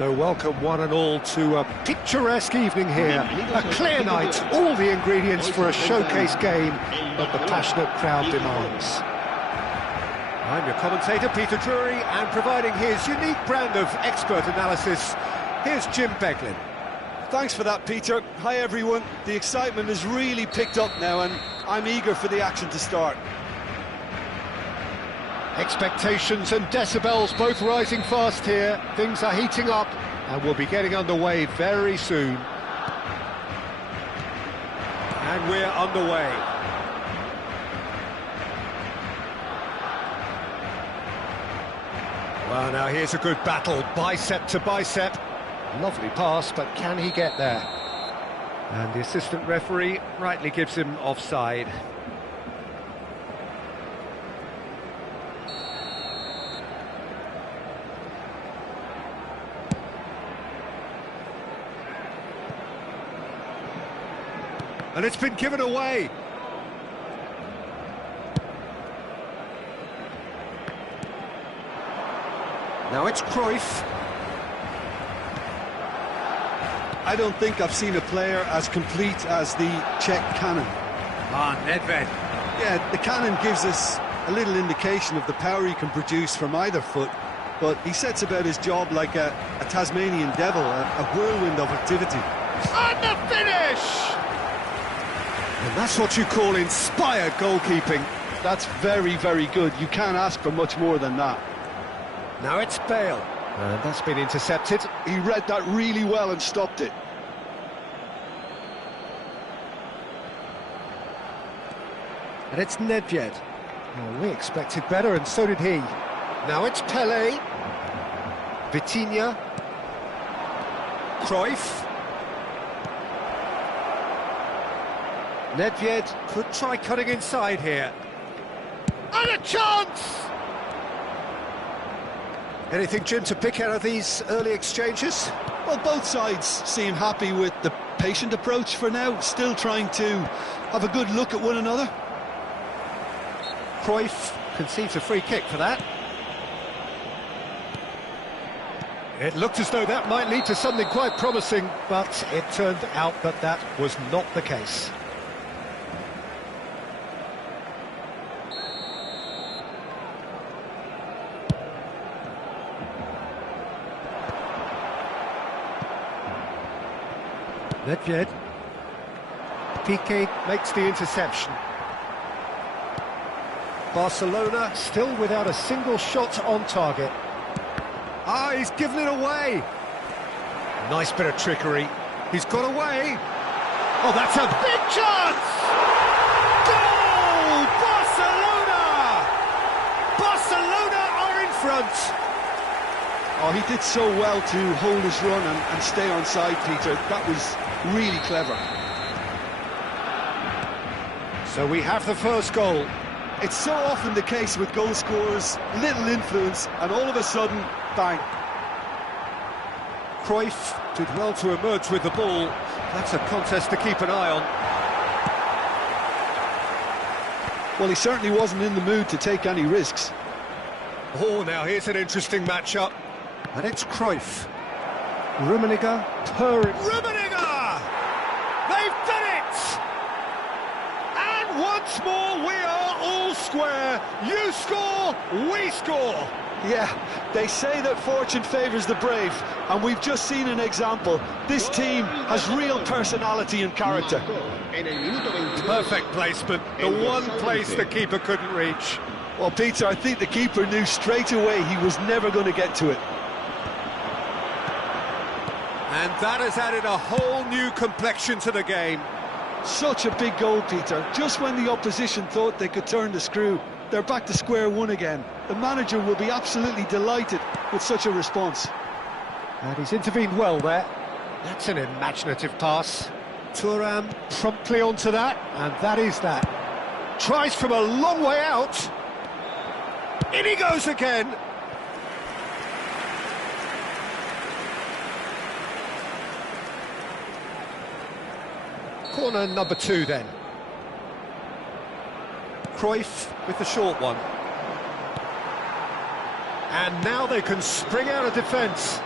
So welcome one and all to a picturesque evening here. A clear night, all the ingredients for a showcase game that the passionate crowd demands. I'm your commentator, Peter Drury, and providing his unique brand of expert analysis, here's Jim Beglin. Thanks for that, Peter. Hi, everyone. The excitement has really picked up now, and I'm eager for the action to start. Expectations and decibels both rising fast here. Things are heating up, and we'll be getting underway very soon. And we're underway. Well, now here's a good battle, bicep to bicep. Lovely pass, but can he get there? And the assistant referee rightly gives him offside. And it's been given away. Now it's Cruyff. I don't think I've seen a player as complete as the Czech cannon. Nedved. Yeah, the cannon gives us a little indication of the power he can produce from either foot, but he sets about his job like a Tasmanian devil, a whirlwind of activity. And the finish! And that's what you call inspired goalkeeping. That's very, very good. You can't ask for much more than that. Now it's Bale. And that's been intercepted. He read that really well and stopped it. And it's Nedved. Well, we expected better, and so did he. Now it's Pele. Vitinha. Cruyff. Nedved could try cutting inside here. And a chance! Anything, Jim, to pick out of these early exchanges? Well, both sides seem happy with the patient approach for now, still trying to have a good look at one another. Cruyff conceives a free kick for that. It looked as though that might lead to something quite promising, but it turned out that that was not the case. Nedved. Piqué makes the interception. Barcelona still without a single shot on target. Ah, he's given it away. Nice bit of trickery. He's got away. Oh, that's a big chance! Goal! Barcelona! Barcelona are in front. Oh, he did so well to hold his run and stay on side, Peter. That was really clever. So we have the first goal. It's so often the case with goal scorers, little influence, and all of a sudden, bang. Cruyff did well to emerge with the ball. That's a contest to keep an eye on. Well, he certainly wasn't in the mood to take any risks. Oh, now here's an interesting matchup. And it's Cruyff. Rummenigge purring. Rummenigge! They've done it! And once more we are all square. You score, we score. Yeah, they say that fortune favours the brave, and we've just seen an example. This team has real personality and character. Perfect placement, the one place the keeper couldn't reach. Well, Peter, I think the keeper knew straight away he was never going to get to it. And that has added a whole new complexion to the game. Such a big goal, Peter. Just when the opposition thought they could turn the screw, they're back to square one again. The manager will be absolutely delighted with such a response. And he's intervened well there. That's an imaginative pass. Thuram promptly onto that, and that is that. Tries from a long way out. In he goes again. Corner number 2 then. Cruyff with the short one. And now they can spring out of defence.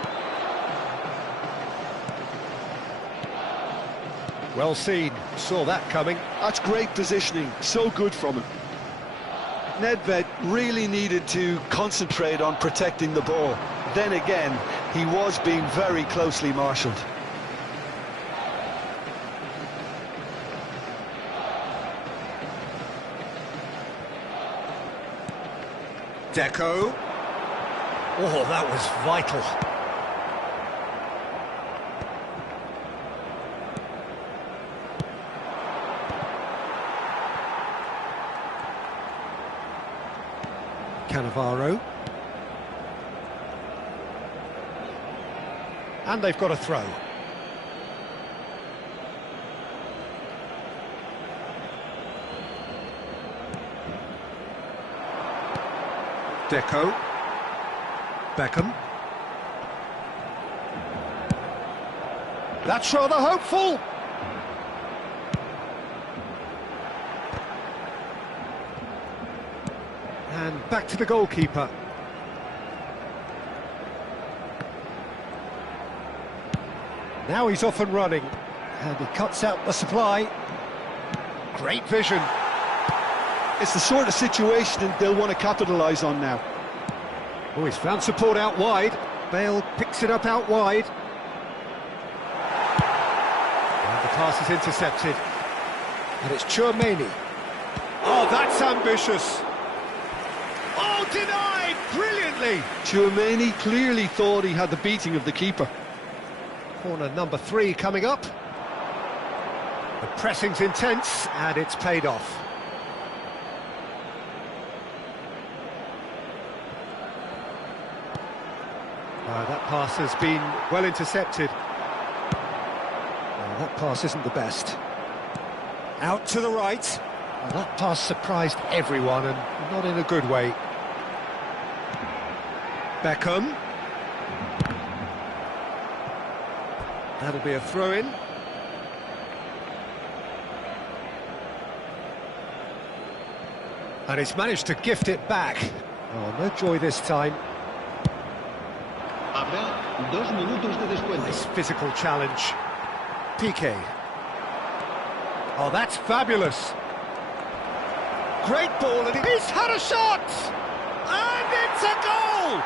Well seen, saw that coming. That's great positioning, so good from him. Nedved really needed to concentrate on protecting the ball. Then again, he was being very closely marshalled. Deco. Oh, that was vital. Cannavaro. And they've got a throw. Deco. Beckham. That's rather hopeful. And back to the goalkeeper. Now he's off and running. And he cuts out the supply. Great vision. It's the sort of situation they'll want to capitalise on now. Oh, he's found support out wide. Bale picks it up out wide. And the pass is intercepted. And it's Tchouaméni. Oh, that's ambitious. Oh, denied brilliantly. Tchouaméni clearly thought he had the beating of the keeper. Corner number 3 coming up. The pressing's intense, and it's paid off. That pass has been well intercepted. That pass isn't the best. Out to the right. That pass surprised everyone, and not in a good way. Beckham. That'll be a throw-in. And he's managed to gift it back. Oh, no joy this time. Habrá 2 minutos de descuento. Nice physical challenge. Piqué. Oh, that's fabulous. Great ball, and he's had a shot! And it's a goal!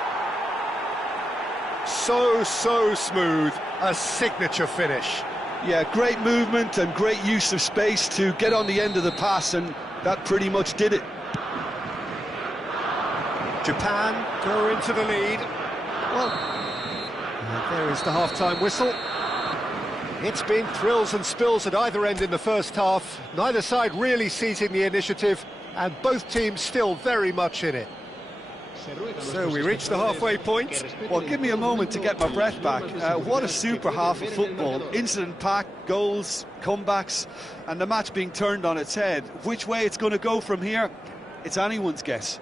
So smooth. A signature finish. Yeah, great movement and great use of space to get on the end of the pass, and that pretty much did it. Japan go into the lead. Well, there is the half-time whistle. It's been thrills and spills at either end in the first half. Neither side really seizing the initiative, and both teams still very much in it. So we reach the halfway point. Well, give me a moment to get my breath back. What a super half of football. Incident-packed, goals, comebacks, and the match being turned on its head. Which way it's going to go from here, it's anyone's guess.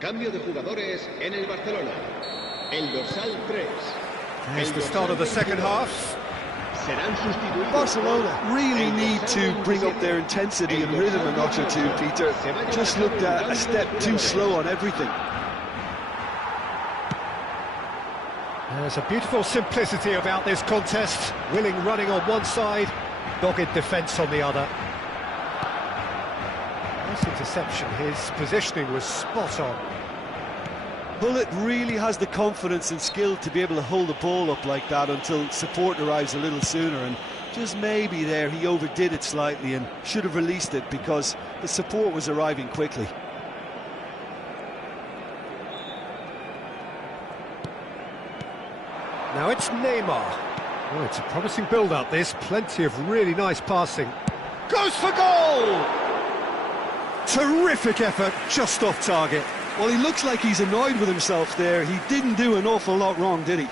Cambio de jugadores en el Barcelona. El dorsal 3. There's the start of the second half. Serán sustituidos. Barcelona really need to bring up their intensity and rhythm a notch or two, Peter. Just looked a step too slow on everything. There's a beautiful simplicity about this contest. Willing running on one side, dogged defence on the other. Nice interception. His positioning was spot on. Bullet really has the confidence and skill to be able to hold the ball up like that until support arrives a little sooner, and just maybe there he overdid it slightly and should have released it because the support was arriving quickly. Now it's Neymar. Oh, it's a promising build-up, this. Plenty of really nice passing. Goes for goal! Terrific effort, just off target. Well, he looks like he's annoyed with himself there. He didn't do an awful lot wrong, did he?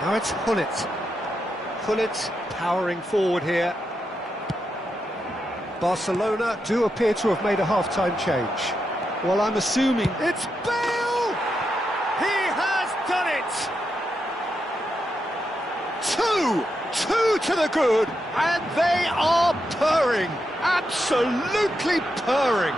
Now it's Hullet. Hullet powering forward here. Barcelona do appear to have made a half-time change. Well, I'm assuming... It's Bale! He has done it! Two to the good, and they are purring, absolutely purring.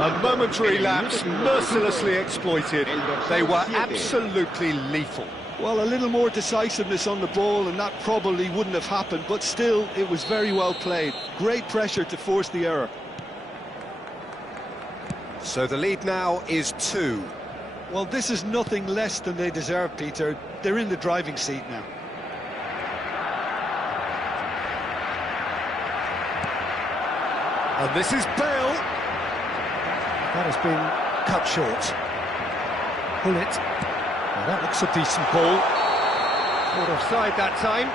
A momentary lapse, mercilessly exploited. They were absolutely lethal. Well, a little more decisiveness on the ball and that probably wouldn't have happened, but still, it was very well played. Great pressure to force the error. So the lead now is 2. Well, this is nothing less than they deserve, Peter. They're in the driving seat now. And this is Bale. That has been cut short. Hullet. Now that looks a decent ball. Caught offside that time.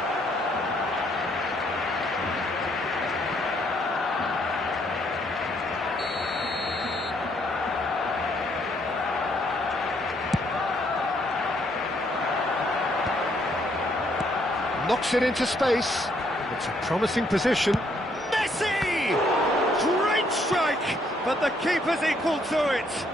Knocks it into space. It's a promising position. Messi! Great strike, but the keeper's equal to it.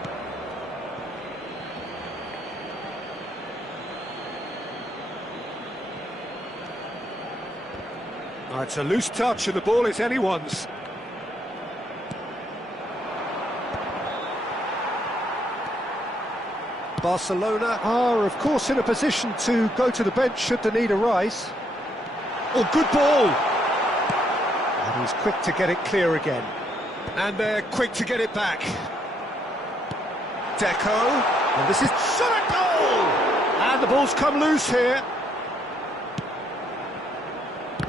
Oh, it's a loose touch and the ball is anyone's. Barcelona are, of course, in a position to go to the bench should the need arise. Oh, good ball! And he's quick to get it clear again. And they're quick to get it back. Deco, and this is shot at goal! And the ball's come loose here.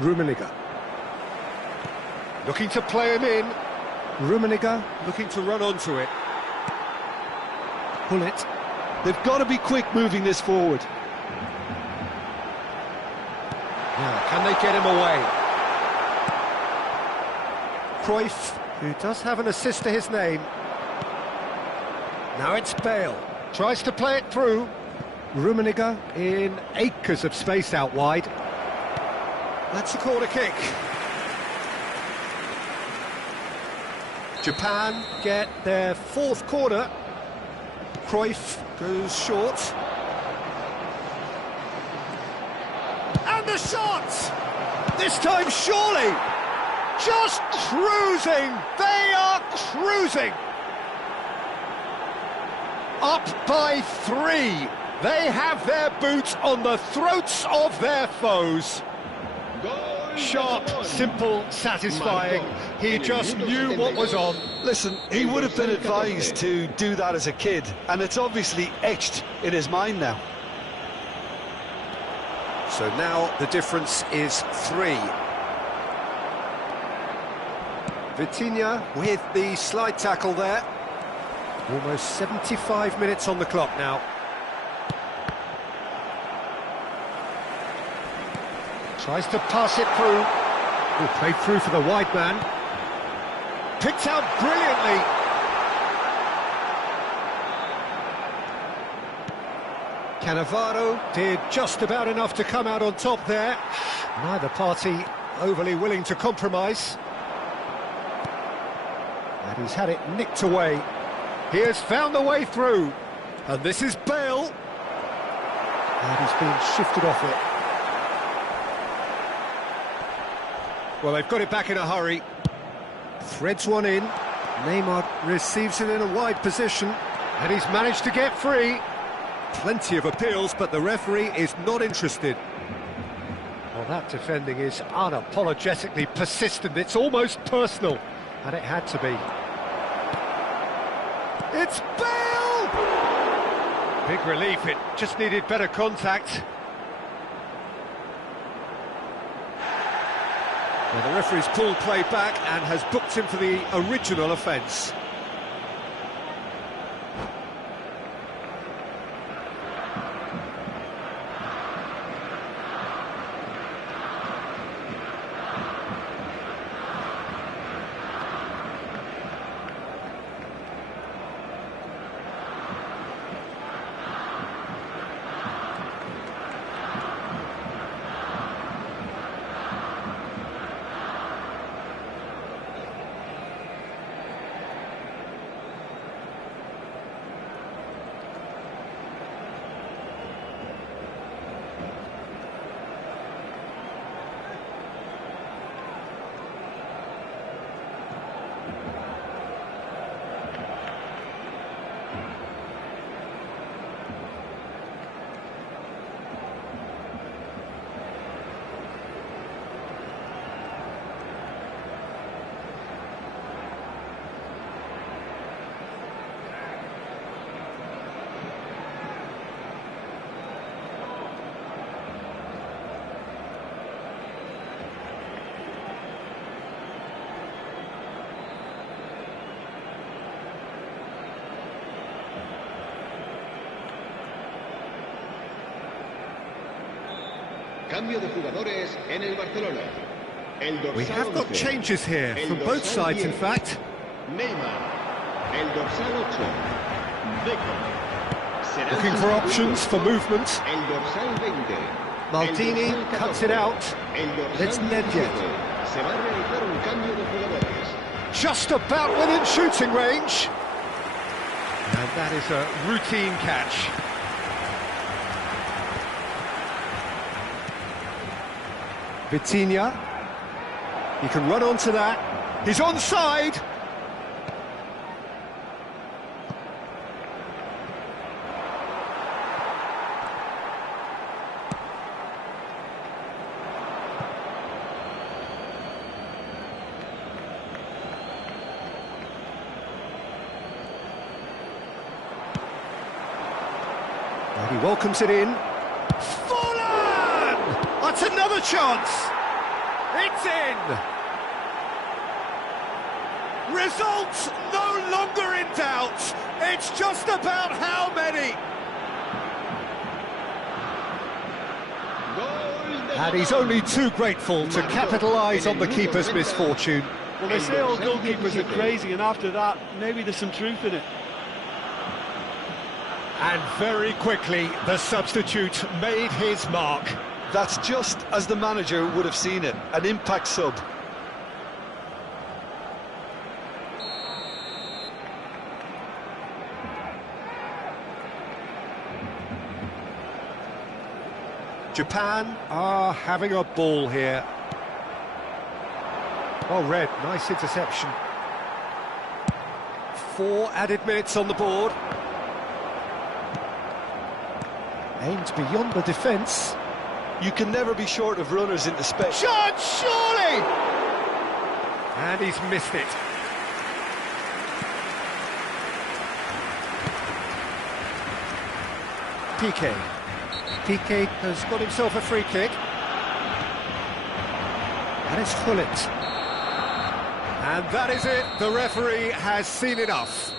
Rummenigge. Looking to play him in. Rummenigge looking to run onto it. Hullet. They've got to be quick moving this forward. Now, can they get him away? Cruyff, who does have an assist to his name. Now it's Bale. Tries to play it through. Rummenigge in acres of space out wide. That's a corner kick. Japan get their 4th corner. Cruyff goes short. And the shot! This time surely! Just cruising! They are cruising! Up by 3. They have their boots on the throats of their foes. Sharp, simple, satisfying. He just knew what was on. Listen, he would have been advised to do that as a kid, and it's obviously etched in his mind now. So now the difference is 3. Vitinha with the slide tackle there. Almost 75 minutes on the clock now. Tries to pass it through. Oh, played through for the wide man. Picked out brilliantly. Cannavaro did just about enough to come out on top there. Neither party overly willing to compromise. And he's had it nicked away. He has found the way through. And this is Bale. And he's been shifted off it. Well, they've got it back in a hurry. Threads one in. Neymar receives it in a wide position. And he's managed to get free. Plenty of appeals, but the referee is not interested. Well, that defending is unapologetically persistent. It's almost personal. And it had to be. It's Bale! Big relief, it just needed better contact. Well, the referee's pulled play back and has booked him for the original offence. Cambio de jugadores en el Barcelona. El We dorsal have got 11. changes here, El from both dorsal sides in 10. fact. Neymar. El dorsal 8. Deco. Será Looking for options for movement. El dorsal 20. Maldini El dorsal cuts 14. it out. El dorsal It's 17. Nedved. Se va a realizar un cambio de jugadores. Just about within shooting range. And that is a routine catch. Vitinha. He can run onto that. He's onside. And he welcomes it in. Fallen! That's another chance. It's in. Results no longer in doubt. It's just about how many. And he's only too grateful to capitalise on the keeper's misfortune. Well, they say all goalkeepers are crazy, and after that, maybe there's some truth in it. And very quickly, the substitute made his mark. That's just as the manager would have seen it, an impact sub. Japan are having a ball here. Oh, Red, nice interception. 4 added minutes on the board. Aimed beyond the defence. You can never be short of runners into space. Shot, surely! And he's missed it. Piqué. Piqué has got himself a free kick. And it's Hullet. And that is it. The referee has seen enough.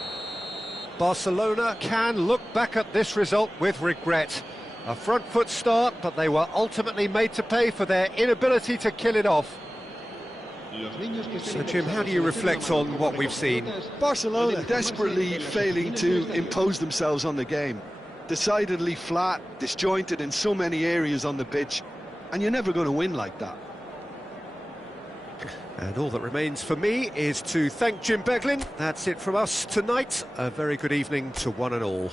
Barcelona can look back at this result with regret. A front foot start, but they were ultimately made to pay for their inability to kill it off. So, Jim, how do you reflect on what we've seen? Barcelona desperately failing to impose themselves on the game. Decidedly flat, disjointed in so many areas on the pitch, and you're never going to win like that. And all that remains for me is to thank Jim Beglin. That's it from us tonight. A very good evening to one and all.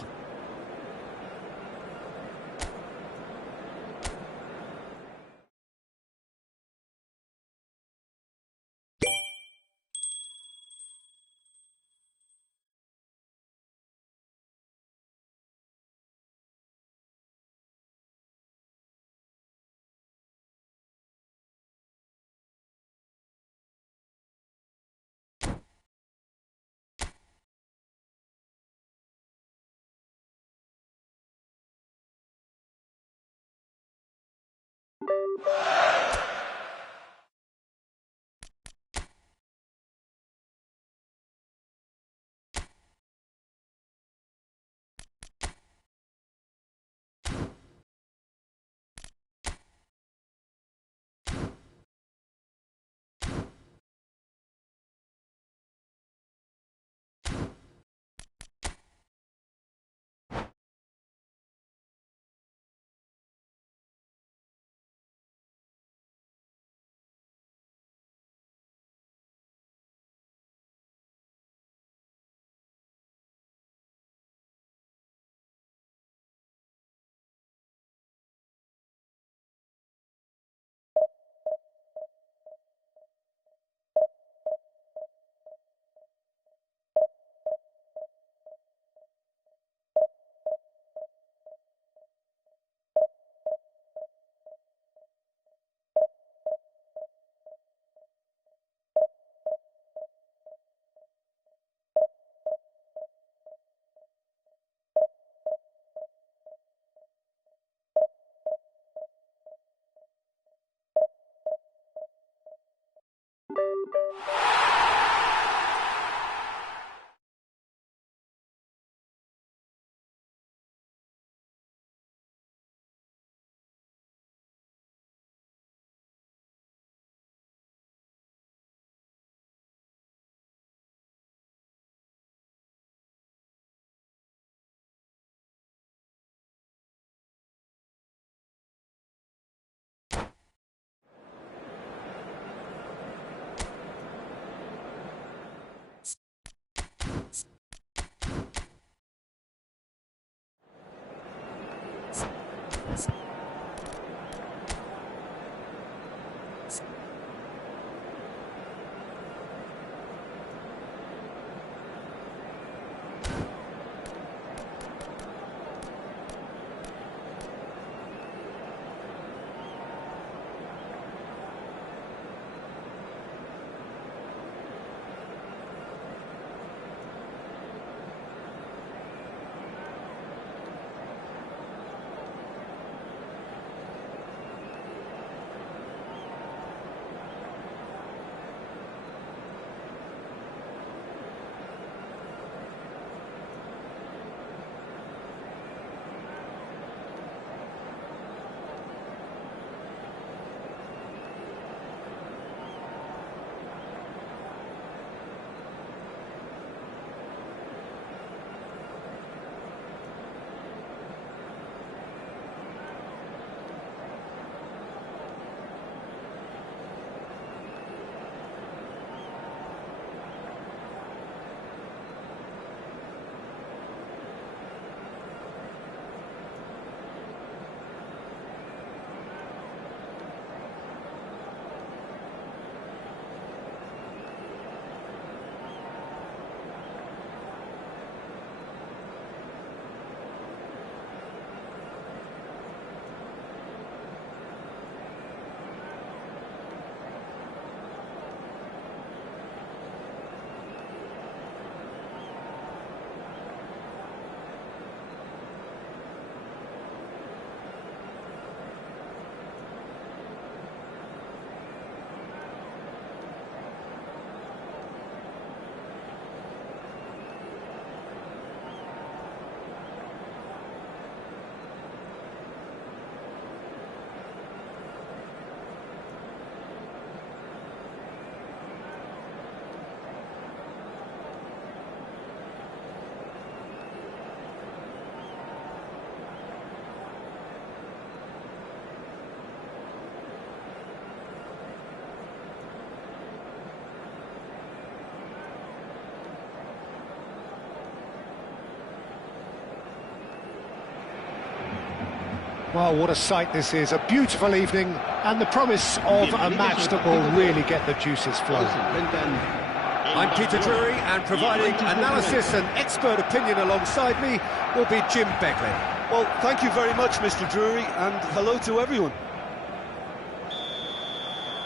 Well, what a sight this is, a beautiful evening, and the promise of a match that will really get the juices flowing. I'm Peter Drury, and providing analysis and expert opinion alongside me will be Jim Beckley. Well, thank you very much, Mr. Drury, and hello to everyone.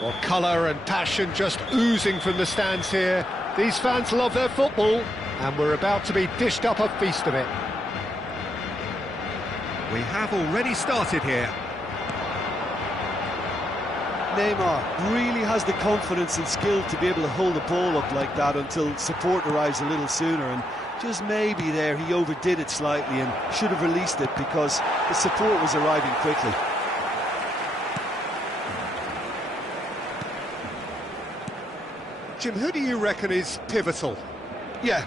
Well, colour and passion just oozing from the stands here. These fans love their football, and we're about to be dished up a feast of it. We have already started here. Neymar really has the confidence and skill to be able to hold the ball up like that until support arrives a little sooner, and just maybe there he overdid it slightly and should have released it because the support was arriving quickly. Jim, who do you reckon is pivotal? Yeah,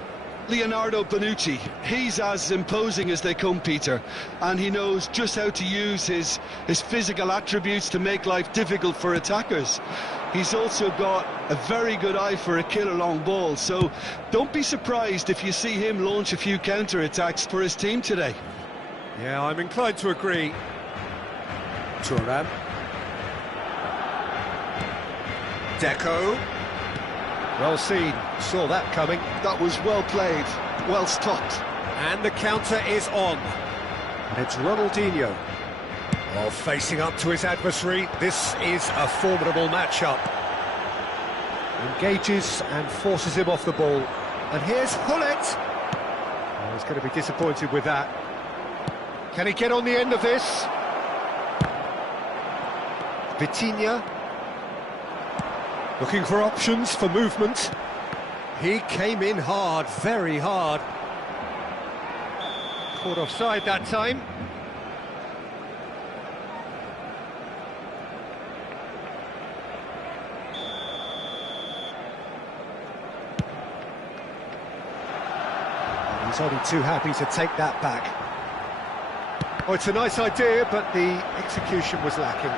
Leonardo Bonucci. He's as imposing as they come, Peter, and he knows just how to use his physical attributes to make life difficult for attackers. He's also got a very good eye for a killer long ball, so don't be surprised if you see him launch a few counter-attacks for his team today. Yeah, I'm inclined to agree. Thuram. Deco. Well seen, saw that coming. That was well played, well stopped. And the counter is on. And it's Ronaldinho. While facing up to his adversary, this is a formidable matchup. Engages and forces him off the ball. And here's Hullet. Oh, he's going to be disappointed with that. Can he get on the end of this? Vitinha. Looking for options for movement. He came in hard, very hard. Caught offside that time. And he's only too happy to take that back. Oh, it's a nice idea, but the execution was lacking.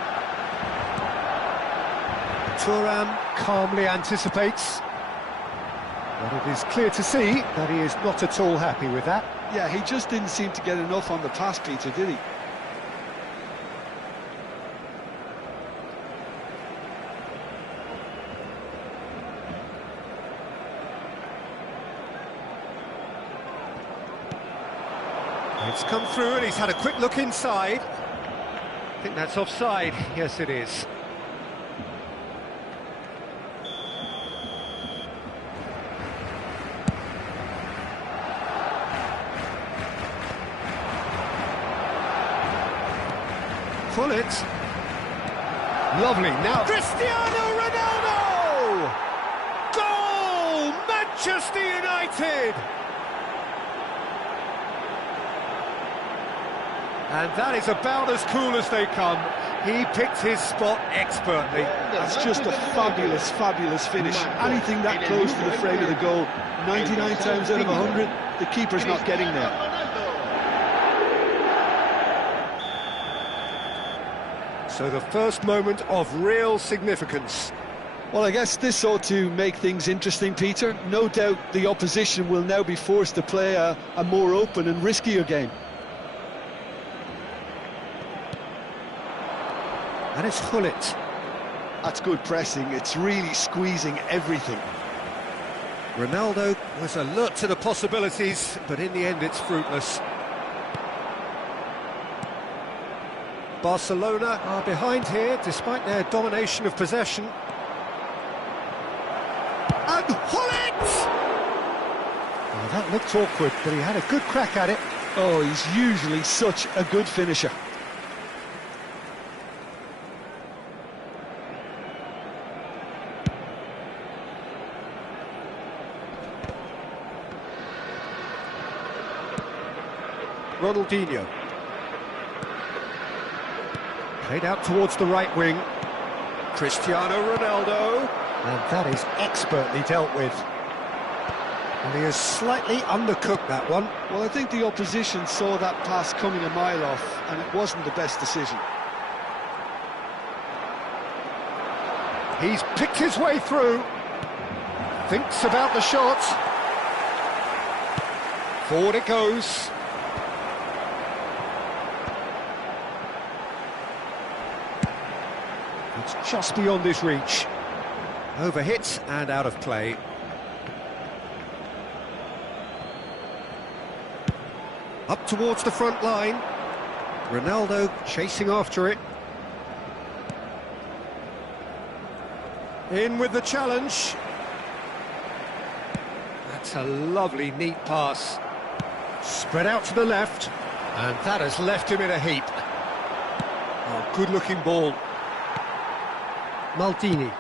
Thuram calmly anticipates, but it is clear to see that he is not at all happy with that. Yeah, he just didn't seem to get enough on the pass, Peter, did he? It's come through and he's had a quick look inside. I think that's offside. Yes, it is. Pull it. Lovely. Now Cristiano Ronaldo! Goal! Manchester United! And that is about as cool as they come. He picked his spot expertly. That's just a fabulous, fabulous finish. Anything that close to the frame of the goal, 99 times out of 100, the keeper's not getting there. So the first moment of real significance. Well, I guess this ought to make things interesting, Peter. No doubt the opposition will now be forced to play a more open and riskier game. And it's Hullet. That's good pressing. It's really squeezing everything. Ronaldo was alert to the possibilities, but in the end it's fruitless. Barcelona are behind here, despite their domination of possession. And Hullet! Well, that looked awkward, but he had a good crack at it. Oh, he's usually such a good finisher. Ronaldinho. Played out towards the right wing. Cristiano Ronaldo. And that is expertly dealt with. And he has slightly undercooked that one. Well, I think the opposition saw that pass coming a mile off, and it wasn't the best decision. He's picked his way through. Thinks about the shot. Forward it goes. It's just beyond his reach. Overhit and out of play. Up towards the front line. Ronaldo chasing after it. In with the challenge. That's a lovely, neat pass. Spread out to the left. And that has left him in a heap. Oh, good-looking ball. Maldini.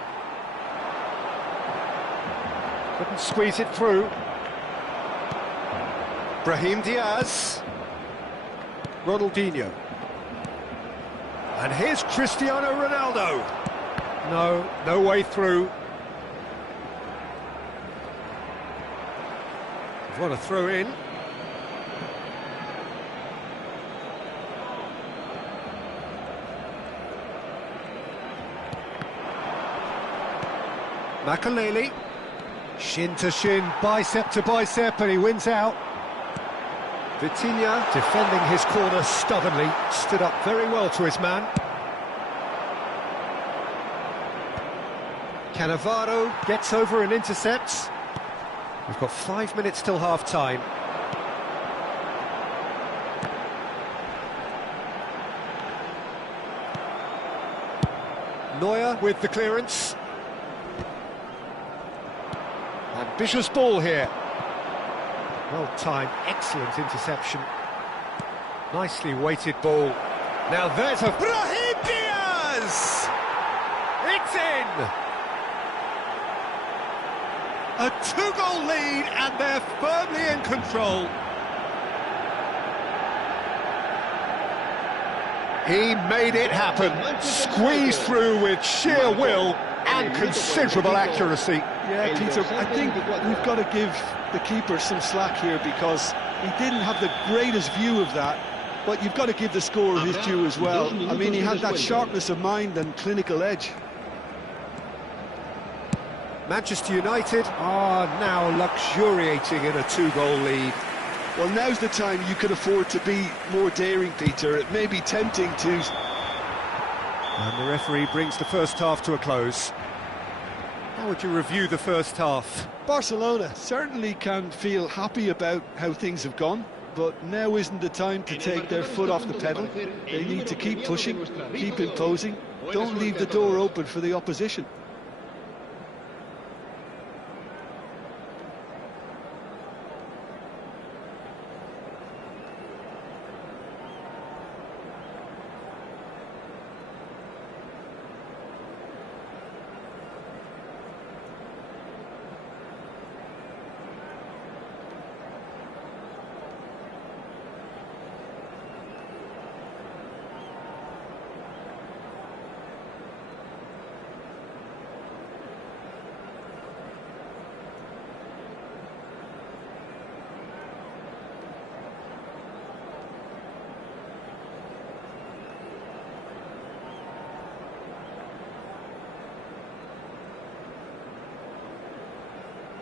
Couldn't squeeze it through. Brahim Diaz. Ronaldinho. And here's Cristiano Ronaldo. No way through. What a throw in. Makaleli. Shin to shin, bicep to bicep, and he wins out. Vitinha, defending his corner stubbornly, stood up very well to his man. Cannavaro gets over and intercepts. We've got 5 minutes till half-time. Neuer with the clearance. Ambitious ball here. Well timed, excellent interception. Nicely weighted ball. Now there's a Brahim Diaz! It's in! A two-goal lead and they're firmly in control. He made it happen. Squeezed through with sheer will and considerable accuracy. Yeah, Peter, I think we've got to give the keeper some slack here because he didn't have the greatest view of that, but you've got to give the scorer his due as well. I mean, he had that sharpness of mind and clinical edge. Manchester United are now luxuriating in a two-goal lead. Well, now's the time you can afford to be more daring, Peter. It may be tempting to... And the referee brings the first half to a close. How would you review the first half? Barcelona certainly can feel happy about how things have gone. but now isn't the time to take their foot off the pedal. They need to keep pushing, keep imposing. Don't leave the door open for the opposition.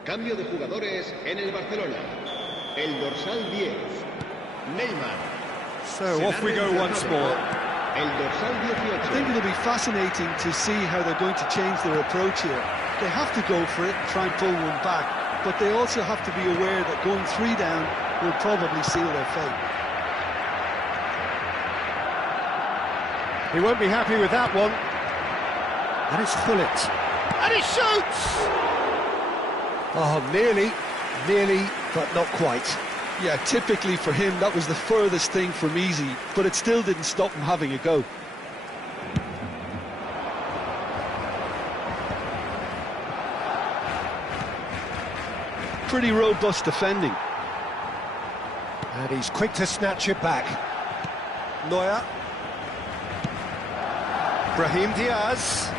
Cambio de jugadores en el Barcelona. El dorsal 10, Neymar. So off we go once more. El dorsal 18. I think it'll be fascinating to see how they're going to change their approach here. They have to go for it, try and pull one back, but they also have to be aware that going 3 down will probably seal their fate. He won't be happy with that one. And it's Hullet. And he shoots! Oh, nearly, but not quite. Yeah, typically for him, that was the furthest thing from easy, but it still didn't stop him having a go. Pretty robust defending. And he's quick to snatch it back. Neuer. Brahim Diaz.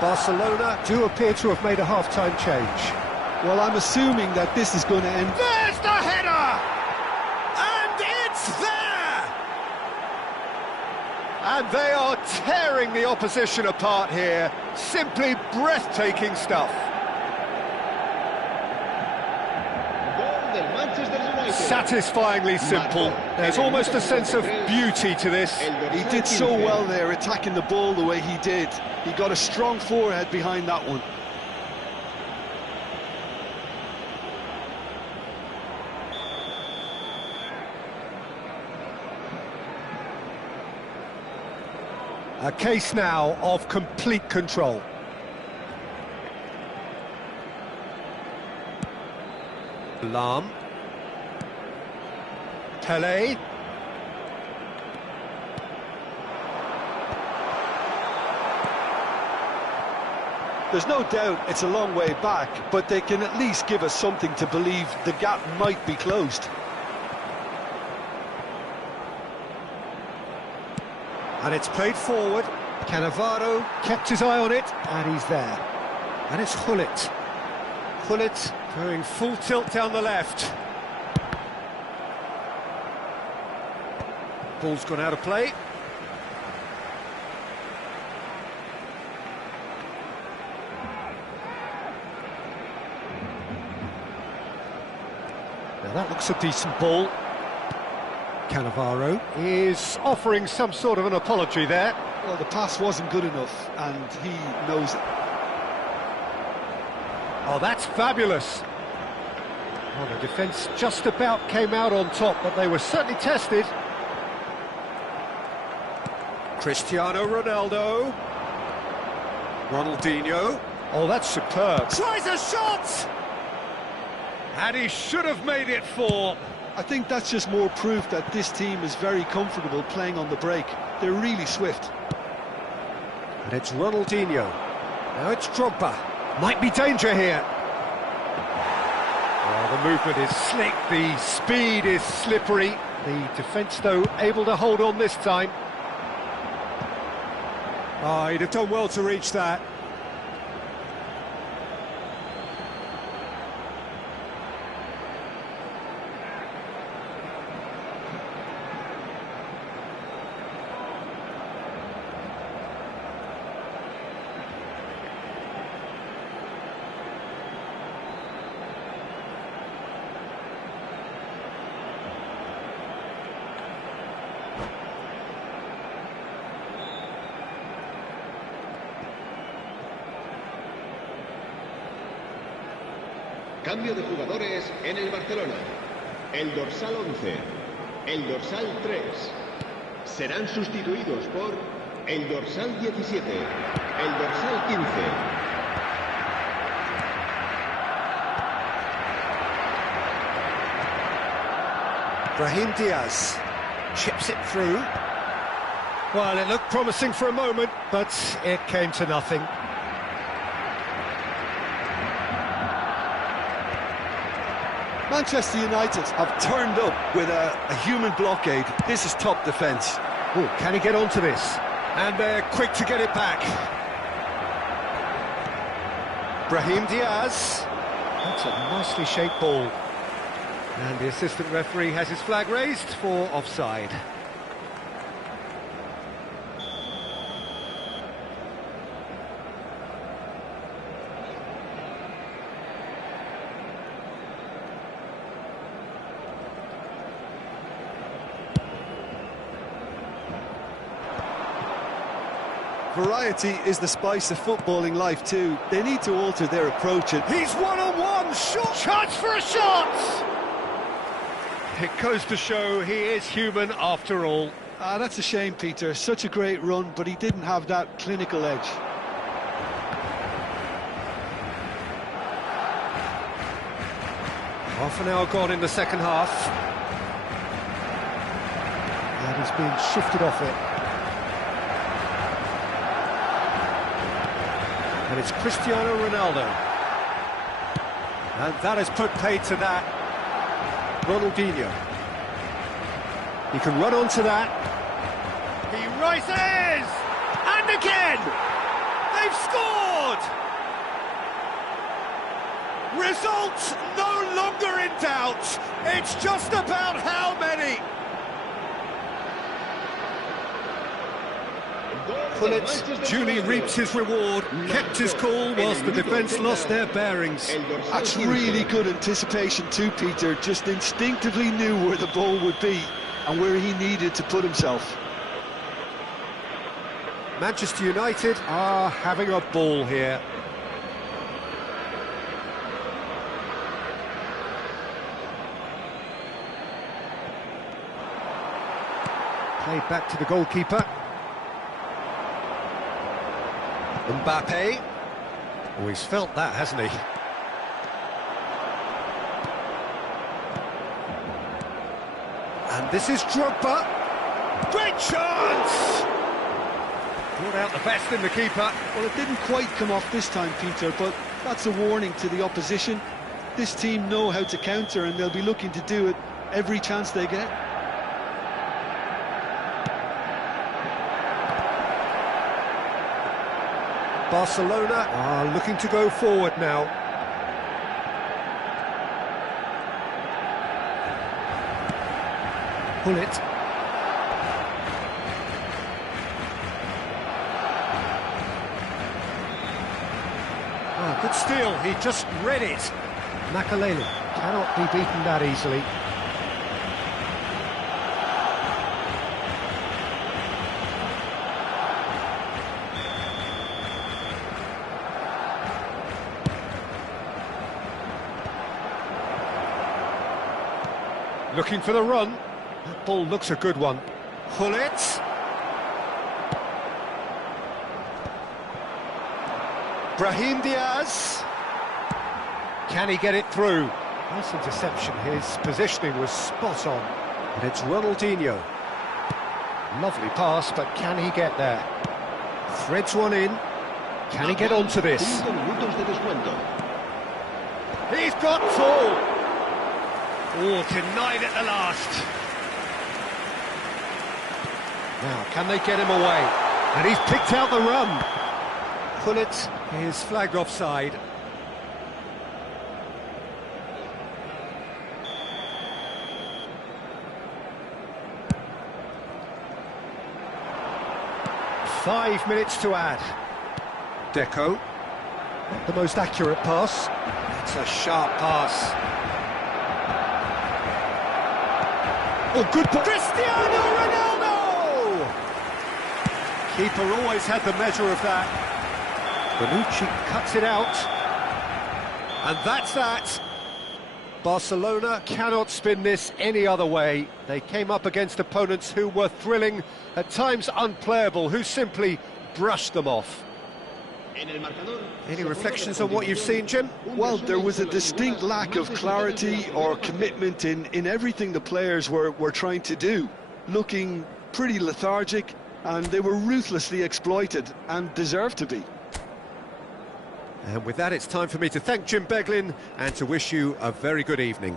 Barcelona do appear to have made a half-time change. Well, I'm assuming that this is going to end... There's the header! And it's there! And they are tearing the opposition apart here. Simply breathtaking stuff. Gol del Manchester United. Satisfyingly simple. There's almost a sense of beauty to this. He did so well there, attacking the ball the way he did. He got a strong forehead behind that one. A case now of complete control. Lam. Pele. There's no doubt it's a long way back, but they can at least give us something to believe the gap might be closed. And it's played forward. Cannavaro kept his eye on it, and he's there. And it's Hullet. Hullet going full tilt down the left. Ball's gone out of play. Now that looks a decent ball. Cannavaro is offering some sort of an apology there. Well, the pass wasn't good enough, and he knows it. Oh, that's fabulous. Well, the defence just about came out on top, but they were certainly tested. Cristiano Ronaldo. Ronaldinho. Oh, that's superb. Tries a shot! And he should have made it 4. I think that's just more proof that this team is very comfortable playing on the break. They're really swift. And it's Ronaldinho. Now it's Drogba. Might be danger here. Oh, the movement is slick, the speed is slippery. The defence, though, able to hold on this time. Oh, he'd have done well to reach that. Cambio de jugadores en el Barcelona. el dorsal 11, el dorsal 3. Serán sustituidos por el dorsal 17, el dorsal 15. Brahim Diaz chips it through. Well, it looked promising for a moment, but it came to nothing. Manchester United have turned up with a human blockade. This is top defence. Oh, can he get onto this? And they're quick to get it back. Brahim Diaz. That's a nicely shaped ball. And the assistant referee has his flag raised for offside. Variety is the spice of footballing life too. They need to alter their approach. And He's one-on-one, shot! Chance for a shot! It goes to show he is human after all. that's a shame, Peter. Such a great run, but he didn't have that clinical edge. Half an hour gone in the second half. And he's being shifted off it. And it's Cristiano Ronaldo. And that has put paid to that. Ronaldinho. He can run onto that. He rises! And again! They've scored! Result no longer in doubt. It's just about how many. Pullet duly reaps his reward, kept his cool whilst the defence lost their bearings. That's really good anticipation too, Peter. Just instinctively knew where the ball would be and where he needed to put himself. Manchester United are having a ball here. Played back to the goalkeeper. Mbappe. Oh, he's felt that, hasn't he? And this is Drogba. Great chance! Brought out the best in the keeper. Well, it didn't quite come off this time, Peter, but that's a warning to the opposition. This team know how to counter, and they'll be looking to do it every chance they get. Barcelona are looking to go forward now. Pullet. Ah, good steal, he just read it. Makaleli cannot be beaten that easily. Looking for the run. That ball looks a good one. Pullet. Brahim Diaz. Can he get it through? Nice interception. His positioning was spot on. And it's Ronaldinho. Lovely pass, but can he get there? Threads one in. Can he get onto this? He's got full. Oh, denied at the last. Now, can they get him away? And he's picked out the run. Pullet is flagged offside. Five minutes to add. Deco. Not the most accurate pass. That's a sharp pass. Oh, good pass. Cristiano Ronaldo! Keeper always had the measure of that. Bonucci cuts it out. And that's that. Barcelona cannot spin this any other way. They came up against opponents who were thrilling, at times unplayable, who simply brushed them off. Any reflections on what you've seen, Jim? Well, there was a distinct lack of clarity or commitment in everything the players were trying to do. Looking pretty lethargic, and they were ruthlessly exploited and deserved to be. And with that, it's time for me to thank Jim Beglin and to wish you a very good evening.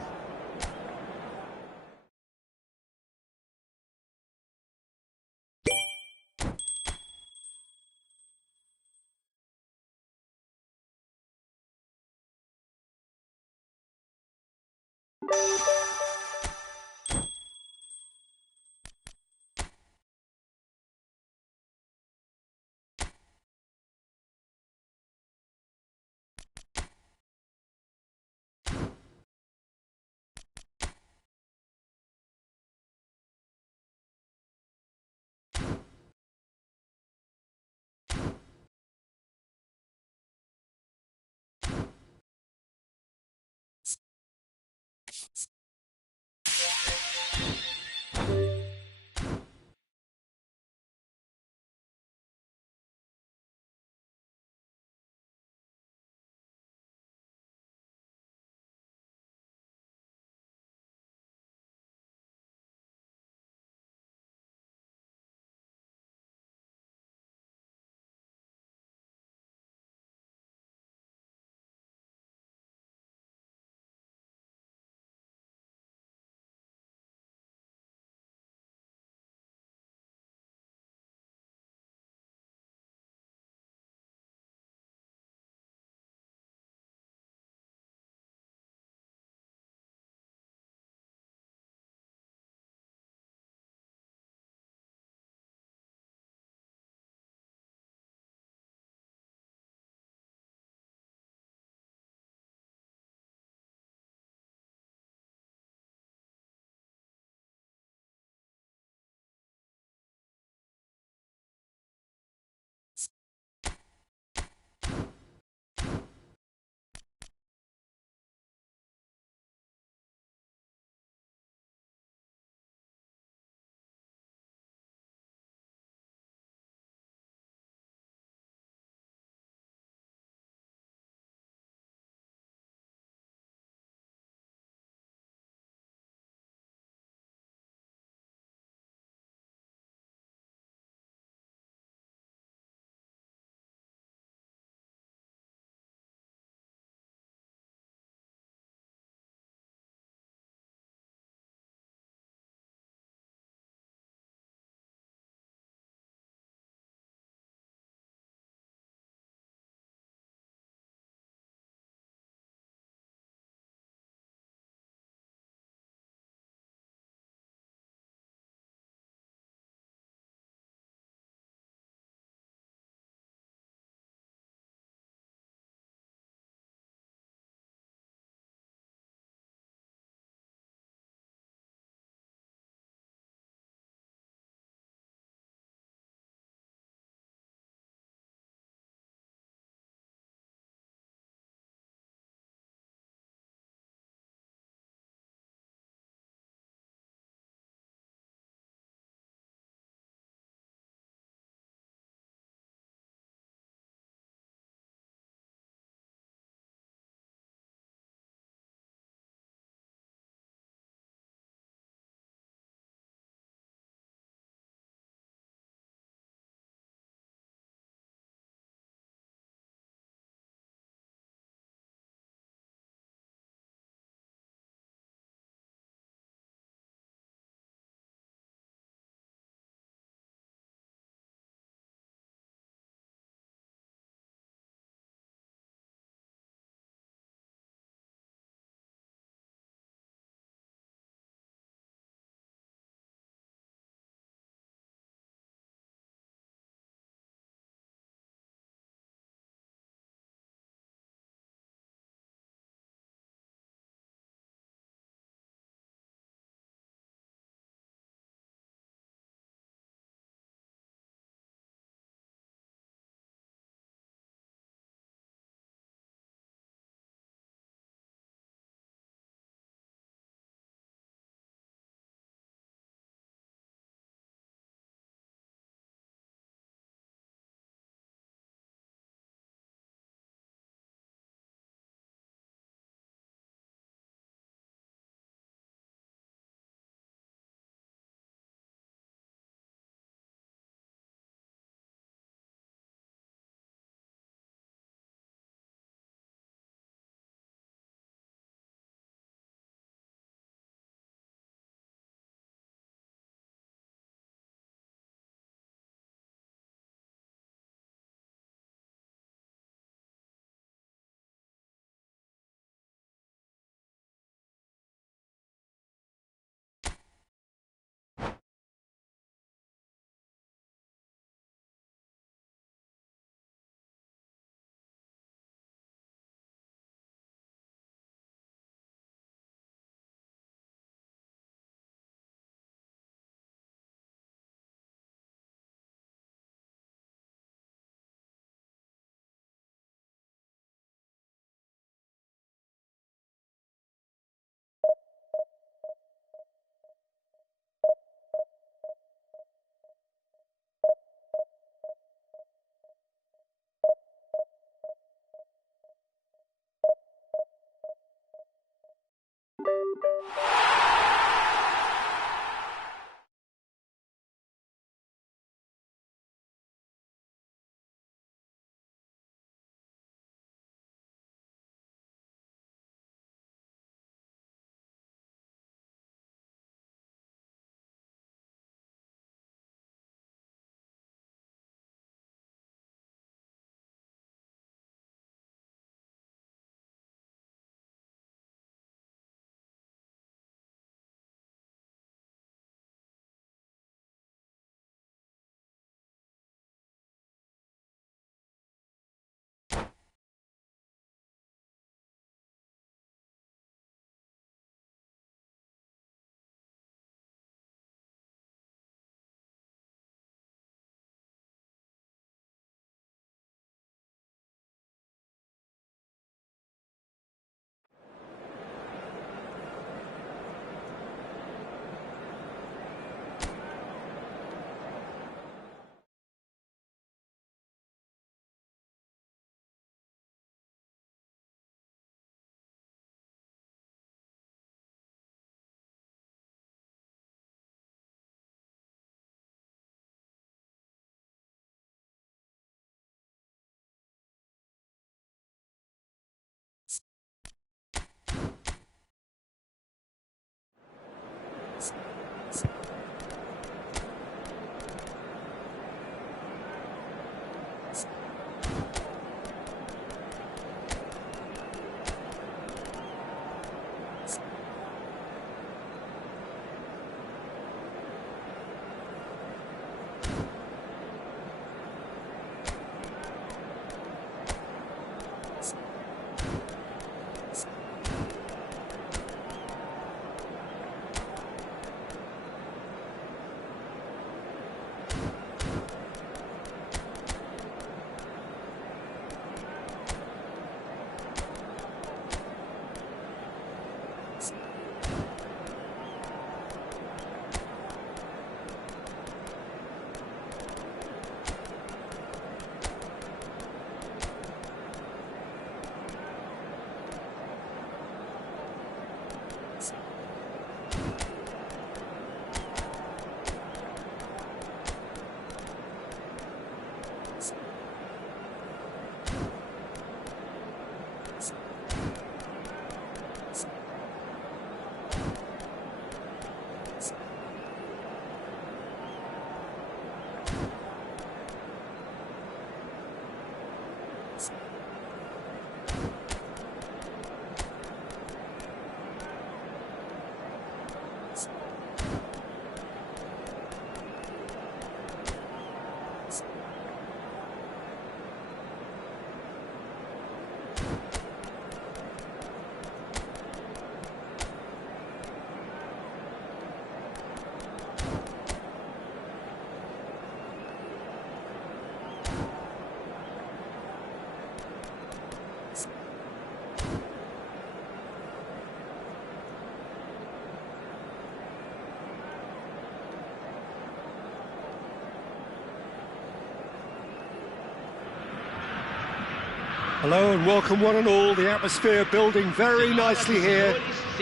Hello and welcome one and all. The atmosphere building very nicely here.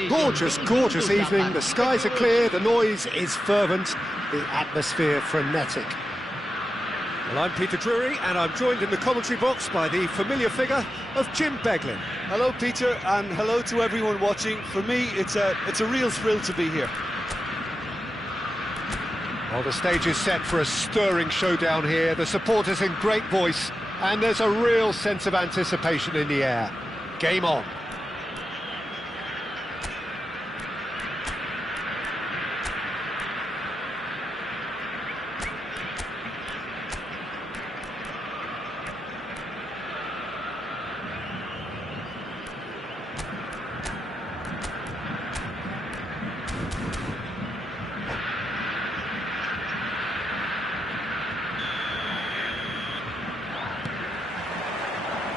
Gorgeous, gorgeous evening. The skies are clear, the noise is fervent, the atmosphere frenetic. Well, I'm Peter Drury and I'm joined in the commentary box by the familiar figure of Jim Beglin. Hello, Peter, and hello to everyone watching. For me, it's a real thrill to be here. Well, the stage is set for a stirring showdown here. The supporters in great voice, and there's a real sense of anticipation in the air. Game on.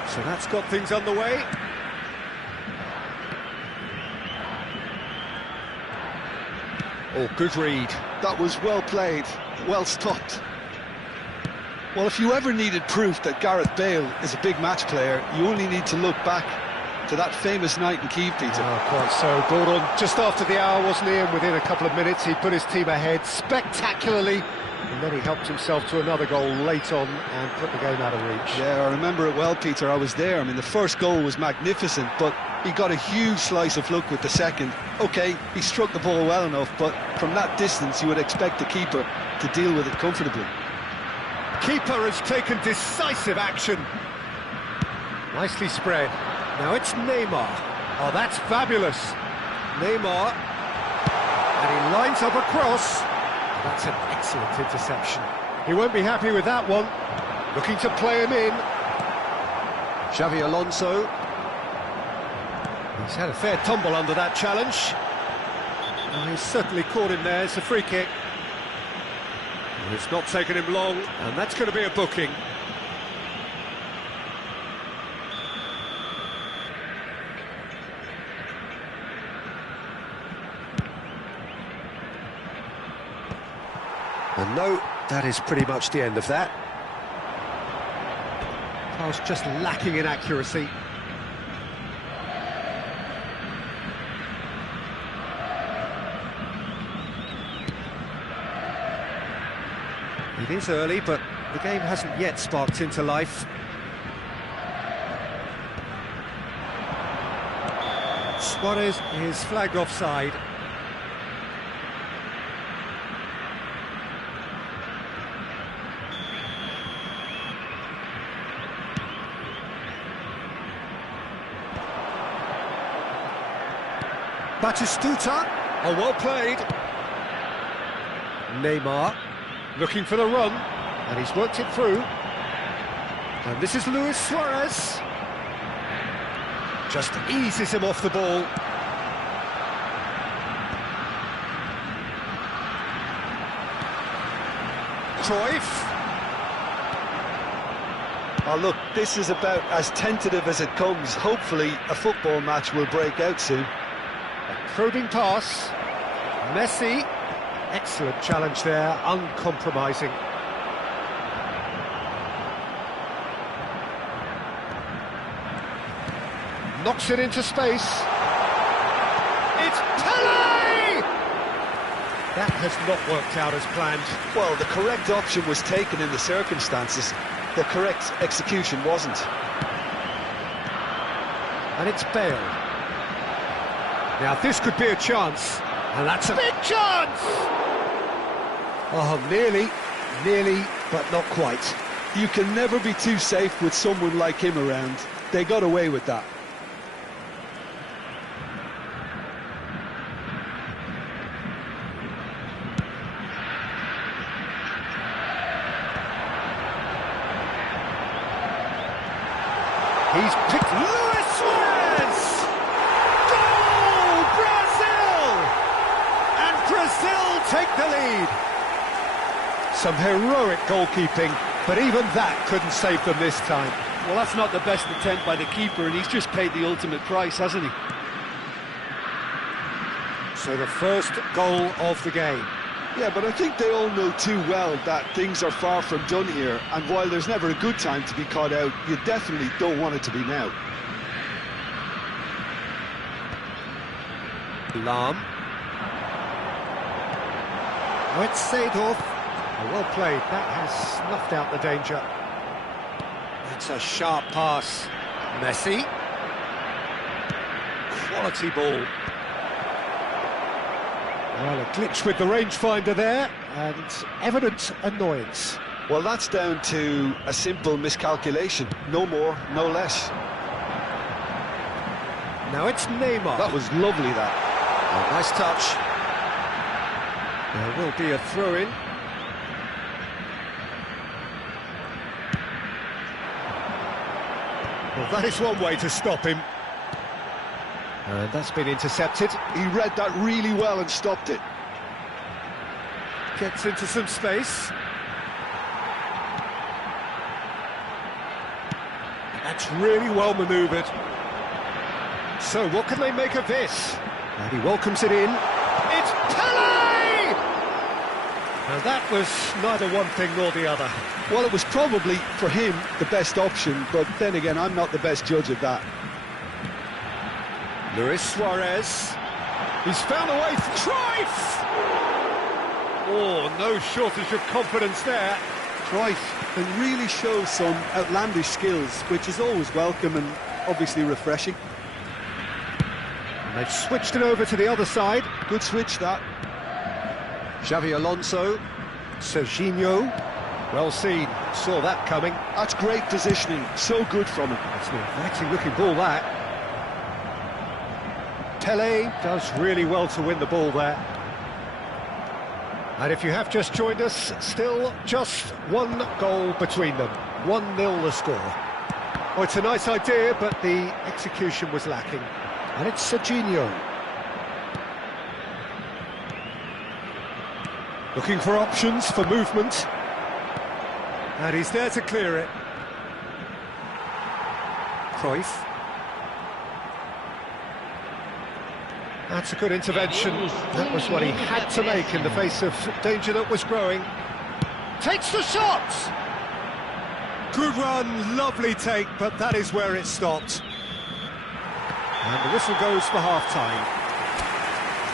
So that's got things underway. Oh, good read. That was well played, well stopped. Well, if you ever needed proof that Gareth Bale is a big match player, you only need to look back to that famous night in Kiev, Peter. Oh, quite so. Gordon, just after the hour, wasn't he? And within a couple of minutes, he put his team ahead spectacularly. And then he helped himself to another goal late on and put the game out of reach. Yeah, I remember it well, Peter. I was there. I mean, the first goal was magnificent, but he got a huge slice of luck with the second. OK, he struck the ball well enough, but from that distance, you would expect the keeper to deal with it comfortably. Keeper has taken decisive action. Nicely spread. Now it's Neymar. Oh, that's fabulous. Neymar. And he lines up a cross. That's an excellent interception. He won't be happy with that one. Looking to play him in. Xavi Alonso. He's had a fair tumble under that challenge. Oh, he's certainly caught him there. It's a free kick. It's not taken him long, and that's going to be a booking. And no, that is pretty much the end of that. Pass just lacking in accuracy. It is early, but the game hasn't yet sparked into life. Suarez is flagged offside. Batistuta, oh, well played. Neymar, looking for the run, and he's worked it through. And this is Luis Suarez. Just eases him off the ball. Cruyff. Oh, look, this is about as tentative as it comes. Hopefully, a football match will break out soon. Probing pass. Messi. Excellent challenge there, uncompromising. Knocks it into space. It's Pele! That has not worked out as planned. Well, the correct option was taken in the circumstances. The correct execution wasn't. And it's Bale. Now this could be a chance, and that's a big chance! Oh, nearly, but not quite. You can never be too safe with someone like him around. They got away with that. He's picked Luis Suarez! Goal! Brazil! And Brazil take the lead. Some heroic goalkeeping, but even that couldn't save them this time. Well, that's not the best attempt by the keeper, and he's just paid the ultimate price, hasn't he? So the first goal of the game. Yeah, but I think they all know too well that things are far from done here, and while there's never a good time to be caught out, you definitely don't want it to be now. Lahm. Oh, it's Seedorf. Oh, well played. That has snuffed out the danger. That's a sharp pass. Messi. Quality ball. Well, a glitch with the rangefinder there, and evident annoyance. Well, that's down to a simple miscalculation. No more, no less. Now it's Neymar. That was lovely, that. Oh, nice touch. There will be a throw-in. Well, that is one way to stop him. And that's been intercepted. He read that really well and stopped it. Gets into some space. That's really well manoeuvred. So what can they make of this? And he welcomes it in. It's Pele! And that was neither one thing nor the other. Well, it was probably, for him, the best option, but then again, I'm not the best judge of that. Luis Suarez. He's found a way. Cruyff! Oh, no shortage of confidence there. Cruyff can really show some outlandish skills, which is always welcome and obviously refreshing. And they've switched it over to the other side. Good switch, that. Xavi Alonso. Serginho. Well seen. Saw that coming. That's great positioning. So good from him. It's an inviting looking ball, that. Pele does really well to win the ball there. And if you have just joined us, still just one goal between them. 1-0 the score. Oh, it's a nice idea, but the execution was lacking. And it's Serginho. Looking for options for movement. And he's there to clear it. Cruyff. That's a good intervention. That was what he had to make in the face of danger that was growing. Takes the shot! Good run, lovely take, but that is where it stopped. And the whistle goes for half-time.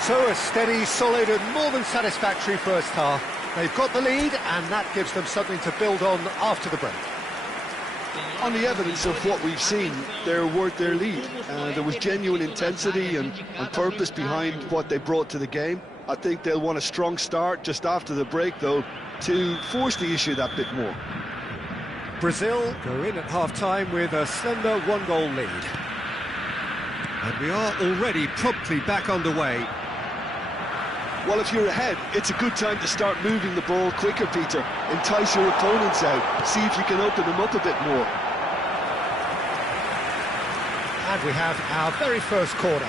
So a steady, solid and more than satisfactory first half. They've got the lead and that gives them something to build on after the break. On the evidence of what we've seen, they're worth their lead. There was genuine intensity and purpose behind what they brought to the game. I think they'll want a strong start just after the break, though, to force the issue that bit more. Brazil go in at half-time with a slender one-goal lead. And we are already promptly back underway. Well, if you're ahead, it's a good time to start moving the ball quicker, Peter. Entice your opponents out. See if you can open them up a bit more. And we have our very first corner.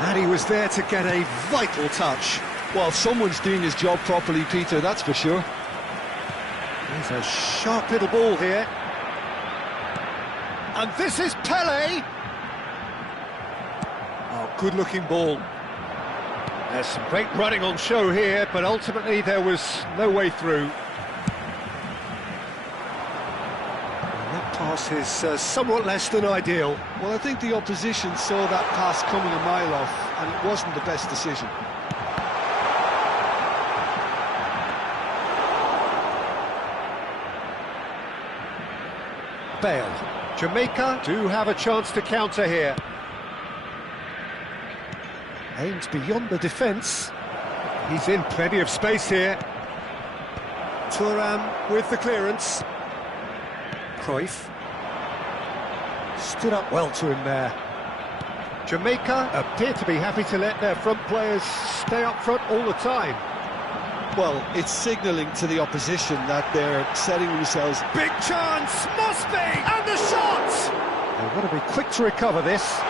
And he was there to get a vital touch. Well, someone's doing his job properly, Peter, that's for sure. There's a sharp little ball here. And this is Pele. Oh, good-looking ball. There's some great running on show here, but ultimately there was no way through. And that pass is somewhat less than ideal. Well, I think the opposition saw that pass coming a mile off, and it wasn't the best decision. Bale. Jamaica do have a chance to counter here. Aims beyond the defence. He's in plenty of space here. Thuram with the clearance. Cruyff. Stood up well to him there. Jamaica appear to be happy to let their front players stay up front all the time. Well, it's signalling to the opposition that they're setting themselves... Big chance! Must be! And the shot! They want to be quick to recover this.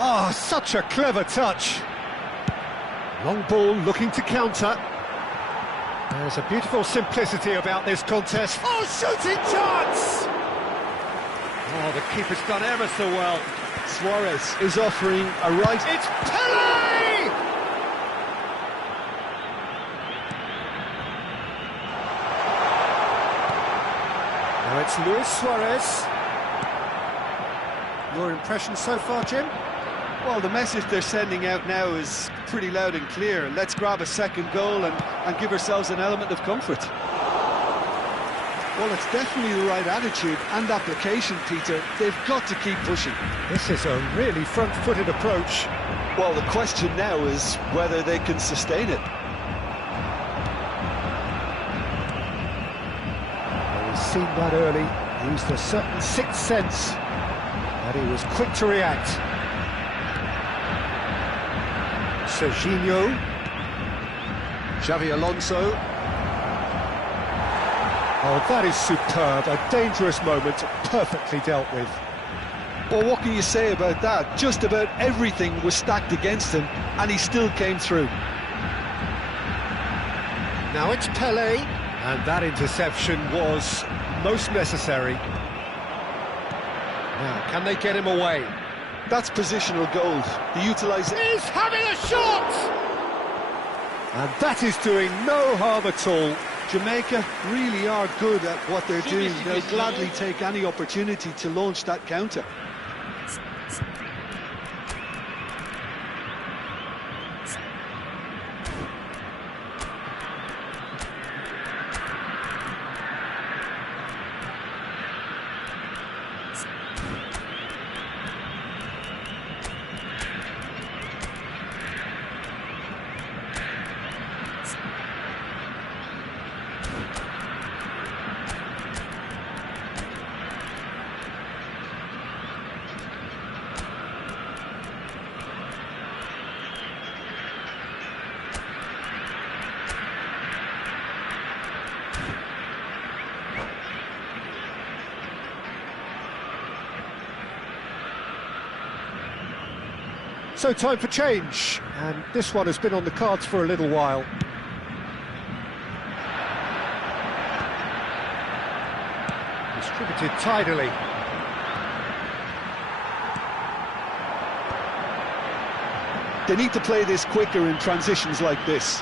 Oh, such a clever touch. Long ball looking to counter. There's a beautiful simplicity about this contest. Oh, shooting chance! Oh, the keeper's done ever so well. Suarez is offering a right... It's Pelé! Now it's Luis Suarez. Your impression so far, Jim? Well, the message they're sending out now is pretty loud and clear. Let's grab a second goal and give ourselves an element of comfort. Well, it's definitely the right attitude and application, Peter. They've got to keep pushing. This is a really front-footed approach. Well, the question now is whether they can sustain it. Well, he's seen that early, used a certain sixth sense, and he was quick to react. Serginho. Xavi Alonso. Oh, that is superb, a dangerous moment, perfectly dealt with. Well, what can you say about that? Just about everything was stacked against him, and he still came through. Now it's Pelé, and that interception was most necessary. Now, can they get him away? That's positional gold. He utilises... He's having a shot! And that is doing no harm at all. Jamaica really are good at what they're doing. They'll gladly take any opportunity to launch that counter. So time for change, and this one has been on the cards for a little while. Distributed tidily. They need to play this quicker in transitions like this.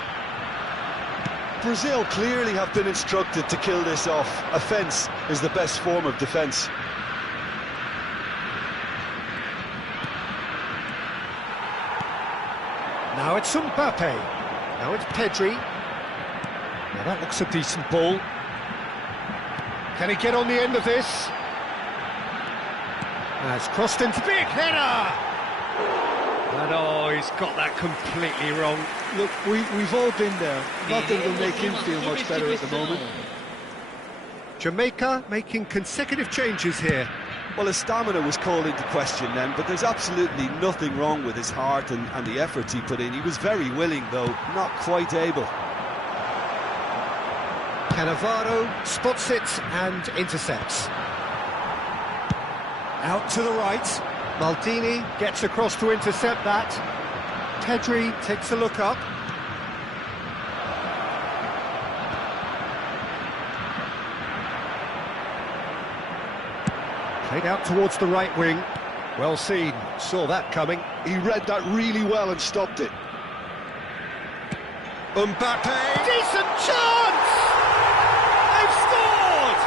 Brazil clearly have been instructed to kill this off. Offence is the best form of defence. Now it's Mbappe. Now it's Pedri. Now that looks a decent ball. Can he get on the end of this? Has crossed into big header! And oh, he's got that completely wrong. Look, we've all been there. Not that it'll make him feel much better at the moment. Jamaica making consecutive changes here. Well, his stamina was called into question then, but there's absolutely nothing wrong with his heart and the efforts he put in. He was very willing, though, not quite able. Cannavaro spots it and intercepts. Out to the right. Maldini gets across to intercept that. Pedri takes a look up. Played out towards the right wing. Well seen, saw that coming. He read that really well and stopped it. Mbappe! Decent chance! They've scored!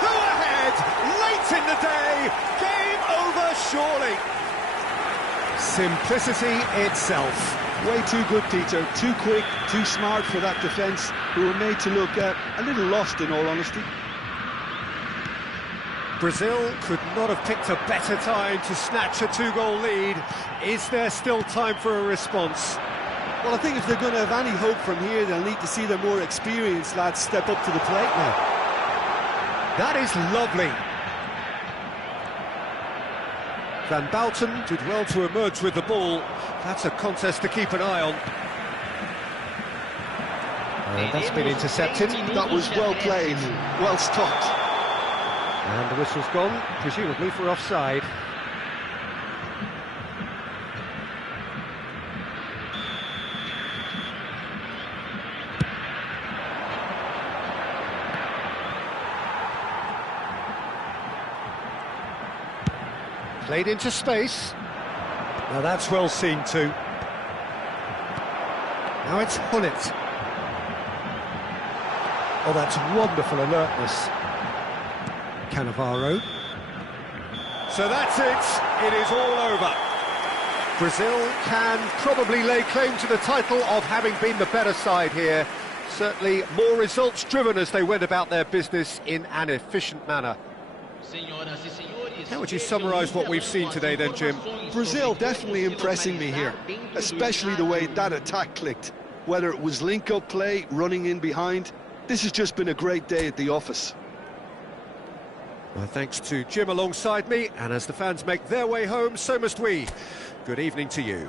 2 ahead, late in the day. Game over, surely. Simplicity itself. Way too good, Peter. Too quick, too smart for that defence, who were made to look a little lost, in all honesty. Brazil could not have picked a better time to snatch a 2-goal lead. Is there still time for a response? Well, I think if they're going to have any hope from here, they'll need to see their more experienced lads step up to the plate now. That is lovely. Van Bouten did well to emerge with the ball. That's a contest to keep an eye on. That's been intercepted. That was well played, well stopped. And the whistle's gone, presumably for offside. Played into space. Now that's well seen too. Now it's Hullet. Oh, that's wonderful alertness. Cannavaro. So that's it. It is all over. Brazil can probably lay claim to the title of having been the better side here. Certainly more results-driven as they went about their business in an efficient manner. How would you summarise what we've seen today then, Jim? Brazil definitely impressing me here, especially the way that attack clicked. Whether it was link-up play, running in behind, this has just been a great day at the office. Well, thanks to Jim alongside me, and as the fans make their way home, so must we. Good evening to you.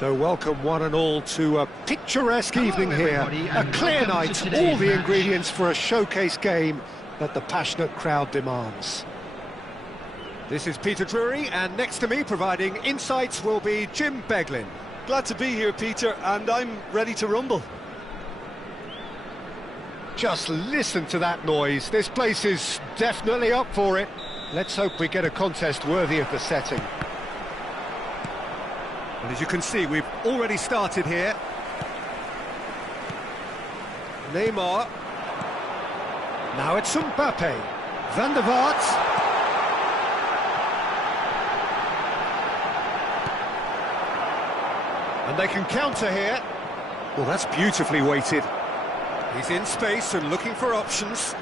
So welcome one and all to a picturesque evening here. A clear night, all the ingredients for a showcase game that the passionate crowd demands. This is Peter Drury, and next to me providing insights will be Jim Beglin. Glad to be here, Peter, and I'm ready to rumble. Just listen to that noise. This place is definitely up for it. Let's hope we get a contest worthy of the setting. And as you can see, we've already started here. Neymar. Now it's Mbappe. Van der Vaart. And they can counter here. Well, that's beautifully weighted. He's in space and looking for options.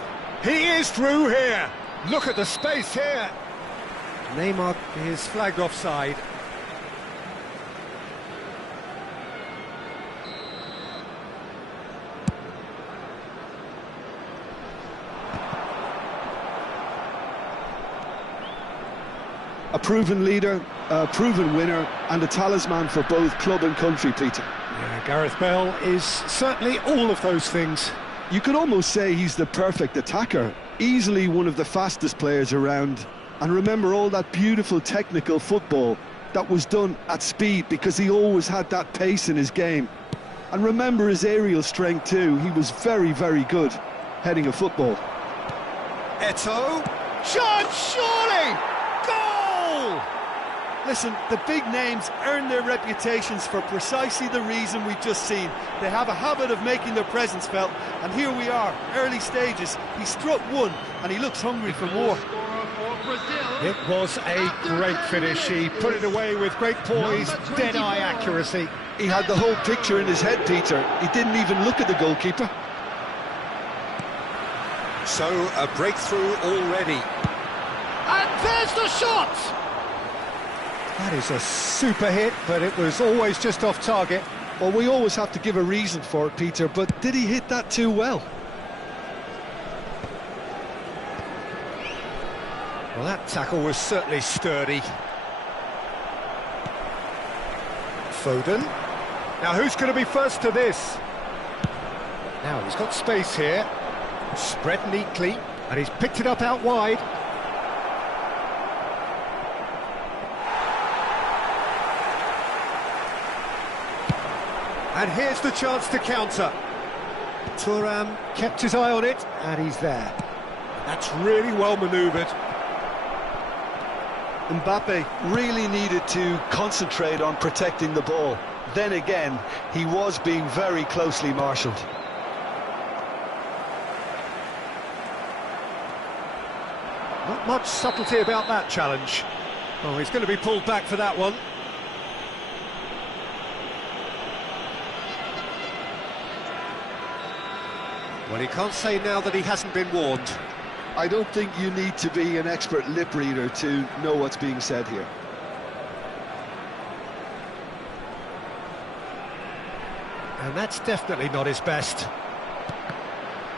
He is through here. Look at the space here. Neymar is flagged offside. A proven leader, a proven winner, and a talisman for both club and country, Peter. Yeah, Gareth Bale is certainly all of those things. You could almost say he's the perfect attacker, easily one of the fastest players around. And remember all that beautiful technical football that was done at speed, because he always had that pace in his game. And remember his aerial strength too. He was very, very good heading a football. Eto'o. Shot, surely! Goal! Listen, the big names earn their reputations for precisely the reason we've just seen. They have a habit of making their presence felt, and here we are, early stages. He struck one, and he looks hungry for more. It was a great finish. He put it away with great poise, dead-eye accuracy. He had the whole picture in his head, Peter. He didn't even look at the goalkeeper. So, a breakthrough already. And there's the shot! That is a super hit, but it was always just off target. Well, we always have to give a reason for it, Peter, but did he hit that too well? Well, that tackle was certainly sturdy. Foden. Now, who's going to be first to this? Now, he's got space here. Spread neatly, and he's picked it up out wide. And here's the chance to counter. Thuram kept his eye on it, and he's there. That's really well manoeuvred. Mbappe really needed to concentrate on protecting the ball. Then again, he was being very closely marshalled. Not much subtlety about that challenge. Oh, he's going to be pulled back for that one. Well, he can't say now that he hasn't been warned. I don't think you need to be an expert lip reader to know what's being said here. And that's definitely not his best.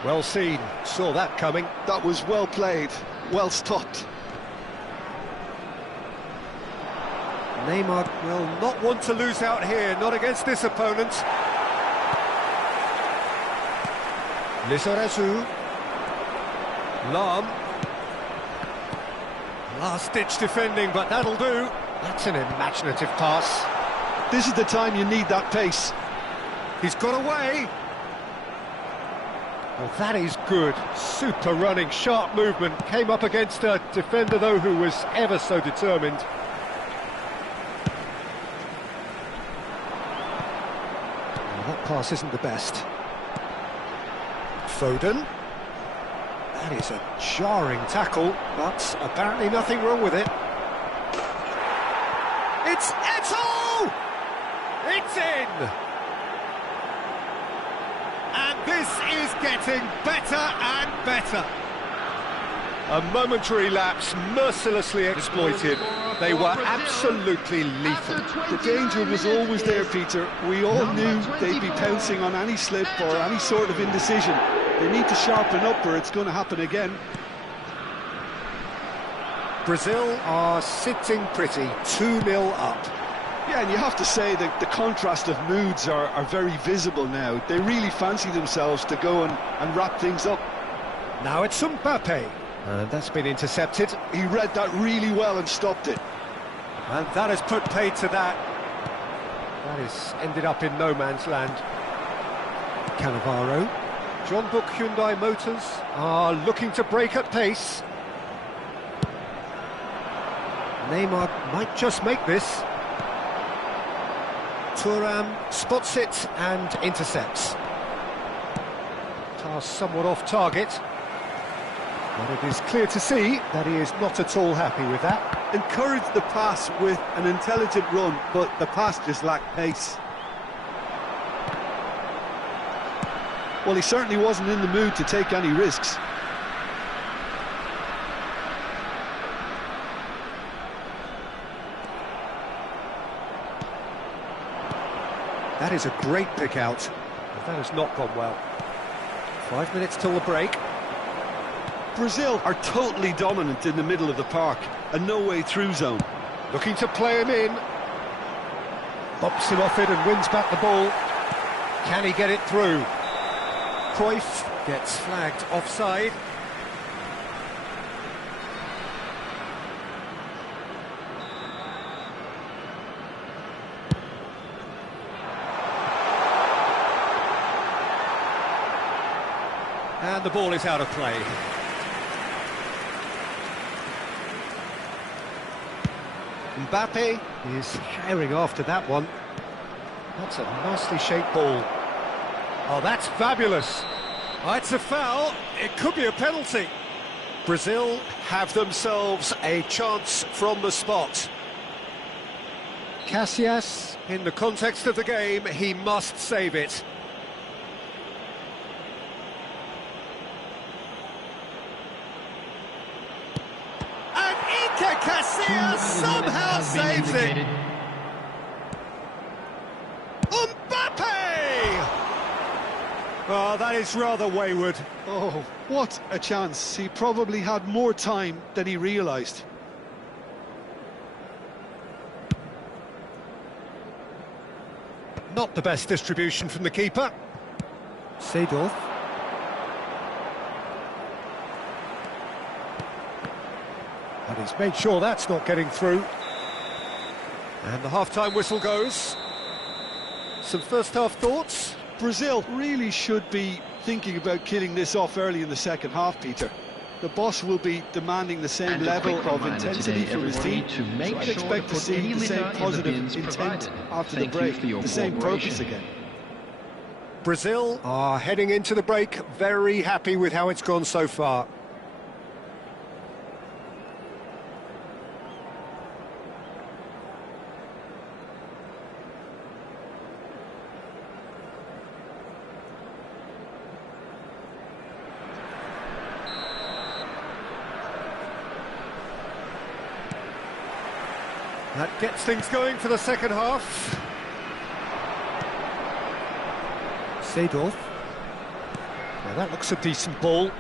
Well seen, saw that coming. That was well played, well stopped. Neymar will not want to lose out here, not against this opponent. Nazarius. Lam. Last-ditch defending, but that'll do. That's an imaginative pass. This is the time you need that pace. He's got away. Well, that is good. Super running, sharp movement. Came up against a defender, though, who was ever so determined. Well, that pass isn't the best. Foden. That is a jarring tackle, but apparently nothing wrong with it. It's Eto'o! It's in! And this is getting better and better. A momentary lapse, mercilessly exploited. They were absolutely lethal. The danger was always there, Peter. We all knew they'd be pouncing on any slip or any sort of indecision. They need to sharpen up or it's going to happen again. Brazil are sitting pretty, 2-0 up. Yeah, and you have to say that the contrast of moods are very visible now. They really fancy themselves to go and wrap things up. Now it's Mbappe, and that's been intercepted. He read that really well and stopped it. And that has put paid to that. That is ended up in no man's land. Cannavaro. John Book Hyundai Motors are looking to break at pace. Neymar might just make this. Thuram spots it and intercepts. Pass somewhat off target. But it is clear to see that he is not at all happy with that. Encouraged the pass with an intelligent run, but the pass just lacked pace. Well, he certainly wasn't in the mood to take any risks. That is a great pick out, but that has not gone well. 5 minutes till the break. Brazil are totally dominant in the middle of the park, a no-way through zone. Looking to play him in. Bops him off it and wins back the ball. Can he get it through? Cruyff gets flagged offside. And the ball is out of play. Mbappe is herring after that one. That's a nicely shaped ball. Oh, that's fabulous. Oh, it's a foul. It could be a penalty. Brazil have themselves a chance from the spot. Casillas, in the context of the game, he must save it. And Iker Casillas somehow saves it. Oh, that is rather wayward. Oh, what a chance. He probably had more time than he realised. Not the best distribution from the keeper. Seedorf. And he's made sure that's not getting through. And the half-time whistle goes. Some first-half thoughts? Brazil really should be thinking about killing this off early in the second half, Peter. The boss will be demanding the same level of intensity from his team, so I'd expect to see the same positive intent after the break, the same purpose again. Brazil are heading into the break very happy with how it's gone so far. That gets things going for the second half. Seedorf. Now that looks a decent ball.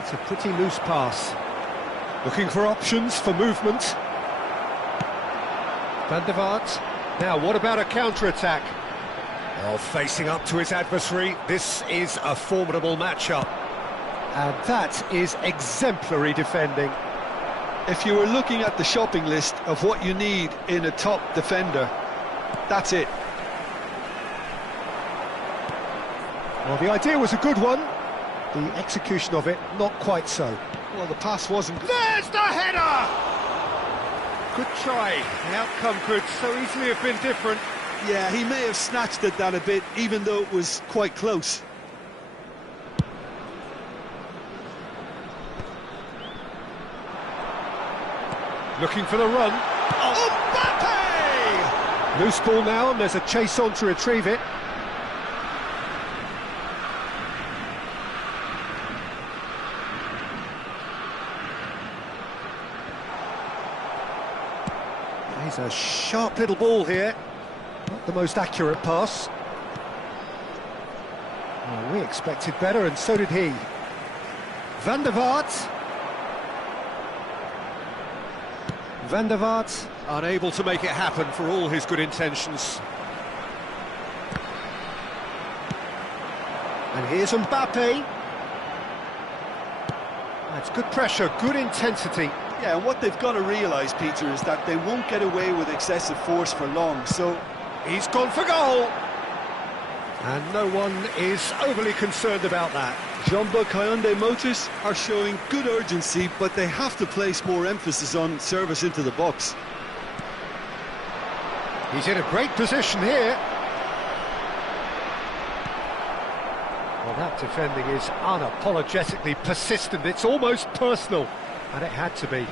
It's a pretty loose pass. Looking for options for movement. Van der Vaart. Now what about a counter-attack? Oh, facing up to his adversary. This is a formidable matchup. And that is exemplary defending. If you were looking at the shopping list of what you need in a top defender, that's it. Well, the idea was a good one. The execution of it, not quite so. Well, the pass wasn't... There's the header! Good try. The outcome could so easily have been different. Yeah, he may have snatched at that a bit, even though it was quite close. Looking for the run. Oh, Mbappe! Loose ball now, and there's a chase on to retrieve it. He's a sharp little ball here. Not the most accurate pass. Well, we expected better, and so did he. Van der Vaart. Van der Vaart unable to make it happen for all his good intentions. And here's Mbappe. That's good pressure, good intensity. Yeah, and what they've got to realise, Peter, is that they won't get away with excessive force for long, so... He's gone for goal! And no one is overly concerned about that. Jumbo Hyundai Motors are showing good urgency, but they have to place more emphasis on service into the box. He's in a great position here. Well, that defending is unapologetically persistent. It's almost personal, and it had to be.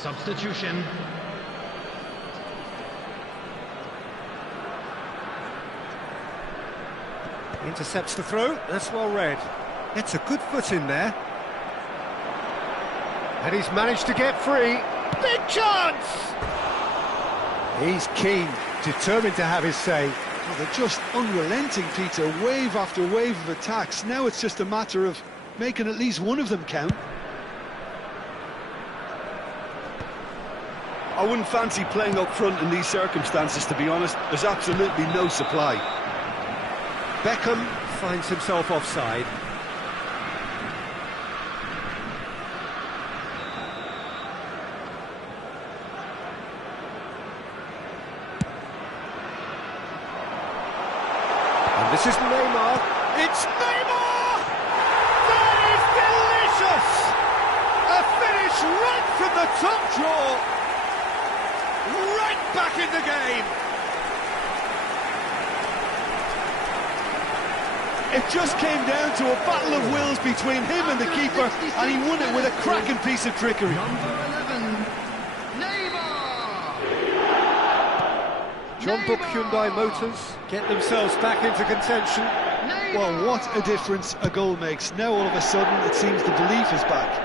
Substitution. Intercepts the throw, that's well read. It's a good foot in there. And he's managed to get free. Big chance! He's keen, determined to have his say. Well, they're just unrelenting, Peter. Wave after wave of attacks. Now it's just a matter of making at least one of them count. I wouldn't fancy playing up front in these circumstances, to be honest. There's absolutely no supply. Beckham finds himself offside. And this is Neymar. It's Neymar! That is delicious! A finish right from the top draw. Right back in the game. It just came down to a battle of wills between him and the keeper, and he won it with a cracking piece of trickery. Number 11, Neymar. John Book Hyundai Motors get themselves back into contention. Well, what a difference a goal makes. Now all of a sudden it seems the belief is back.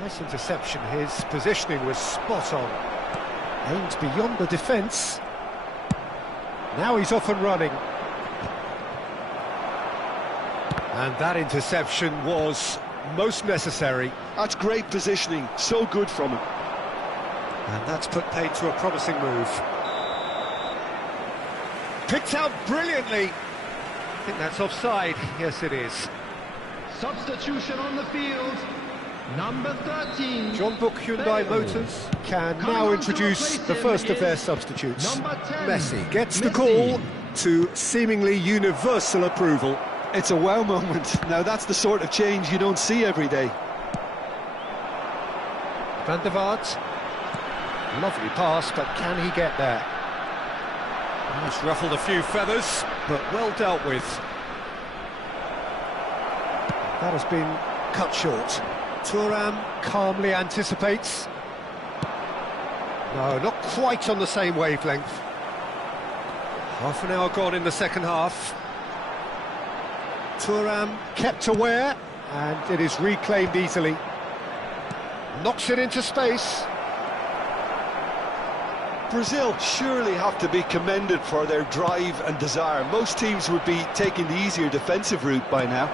Nice interception. His positioning was spot on. Aimed beyond the defence. Now he's off and running. And that interception was most necessary. That's great positioning, so good from him. And that's put paid to a promising move. Picked out brilliantly. I think that's offside. Yes, it is. Substitution on the field. Number 13. John Book Hyundai Motors can now introduce the first of their substitutes. Number 10. Messi gets the call to seemingly universal approval. It's a wow moment. Now that's the sort of change you don't see every day. Van der Vaart. Lovely pass, but can he get there? He's ruffled a few feathers, but well dealt with. That has been cut short. Thuram calmly anticipates. No, not quite on the same wavelength. Half an hour gone in the second half. Thuram kept aware, and it is reclaimed easily. Knocks it into space. Brazil surely have to be commended for their drive and desire. Most teams would be taking the easier defensive route by now.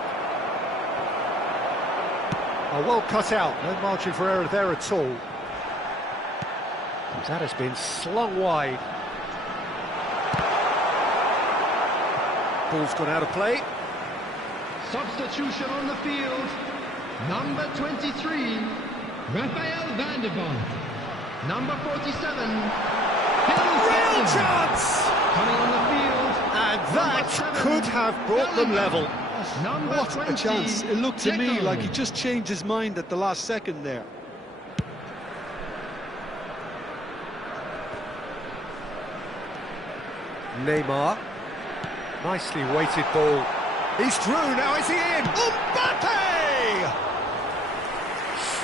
Oh, well cut out, no margin for error there at all. And that has been slung wide. Ball's gone out of play. Substitution on the field. Number 23, Rafael van der Vaart. Number 47, Real chance! coming on the field. And that could have brought them level. Number What 20, a chance. It looked to me Deco. like he just changed his mind at the last second there. Neymar. Nicely weighted ball. He's through, now is he in? Mbappe!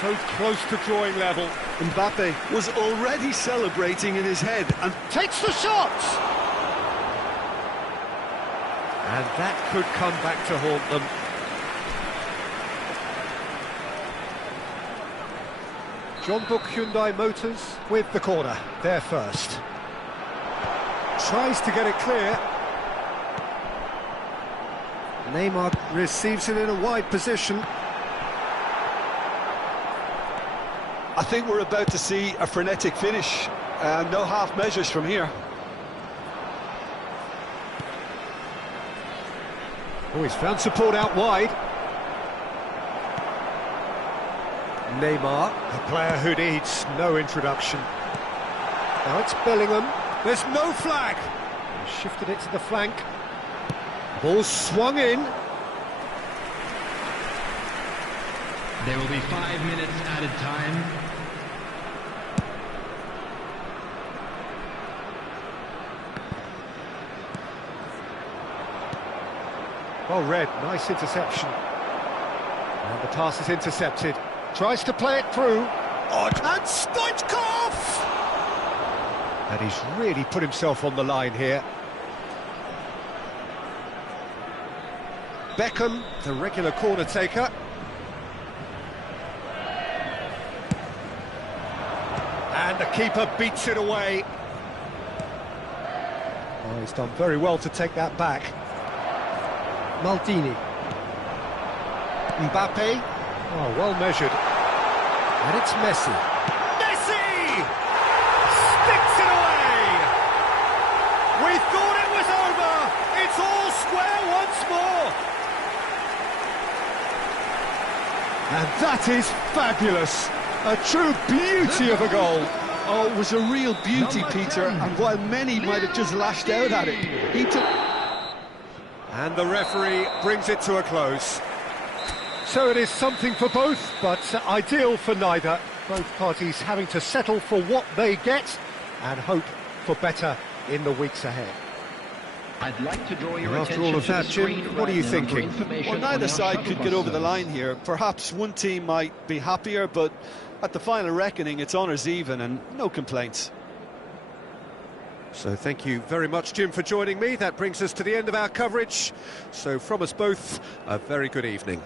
So close to drawing level. Mbappe was already celebrating in his head and Takes the shot! And that could come back to haunt them. John Book Hyundai Motors with the corner, there first. Tries to get it clear. Neymar receives it in a wide position. I think we're about to see a frenetic finish. No half measures from here. Oh, he's found support out wide. Neymar, a player who needs no introduction. Now it's Bellingham. There's no flag. He shifted it to the flank. Ball swung in. There will be 5 minutes added time. Well read, nice interception. And the pass is intercepted. Tries to play it through. Oh, and Stoichkov! And he's really put himself on the line here. Beckham, the regular corner taker. And the keeper beats it away. Oh, he's done very well to take that back. Maldini. Mbappe. Oh, well measured. And it's Messi. Messi! Sticks it away! We thought it was over! It's all square once more! And that is fabulous! A true beauty of a goal! Oh, it was a real beauty, Peter, and while many might have just lashed out at it, he took... And the referee brings it to a close. So it is something for both, but ideal for neither. Both parties having to settle for what they get and hope for better in the weeks ahead. I'd like to draw your After attention all of to that, the Jim, screen what are you right now for thinking? information Well, on neither our side shuttle could bus get over the service. line here. Perhaps one team might be happier, but at the final reckoning, it's honours even and no complaints. So thank you very much, Jim, for joining me. That brings us to the end of our coverage. So from us both, a very good evening.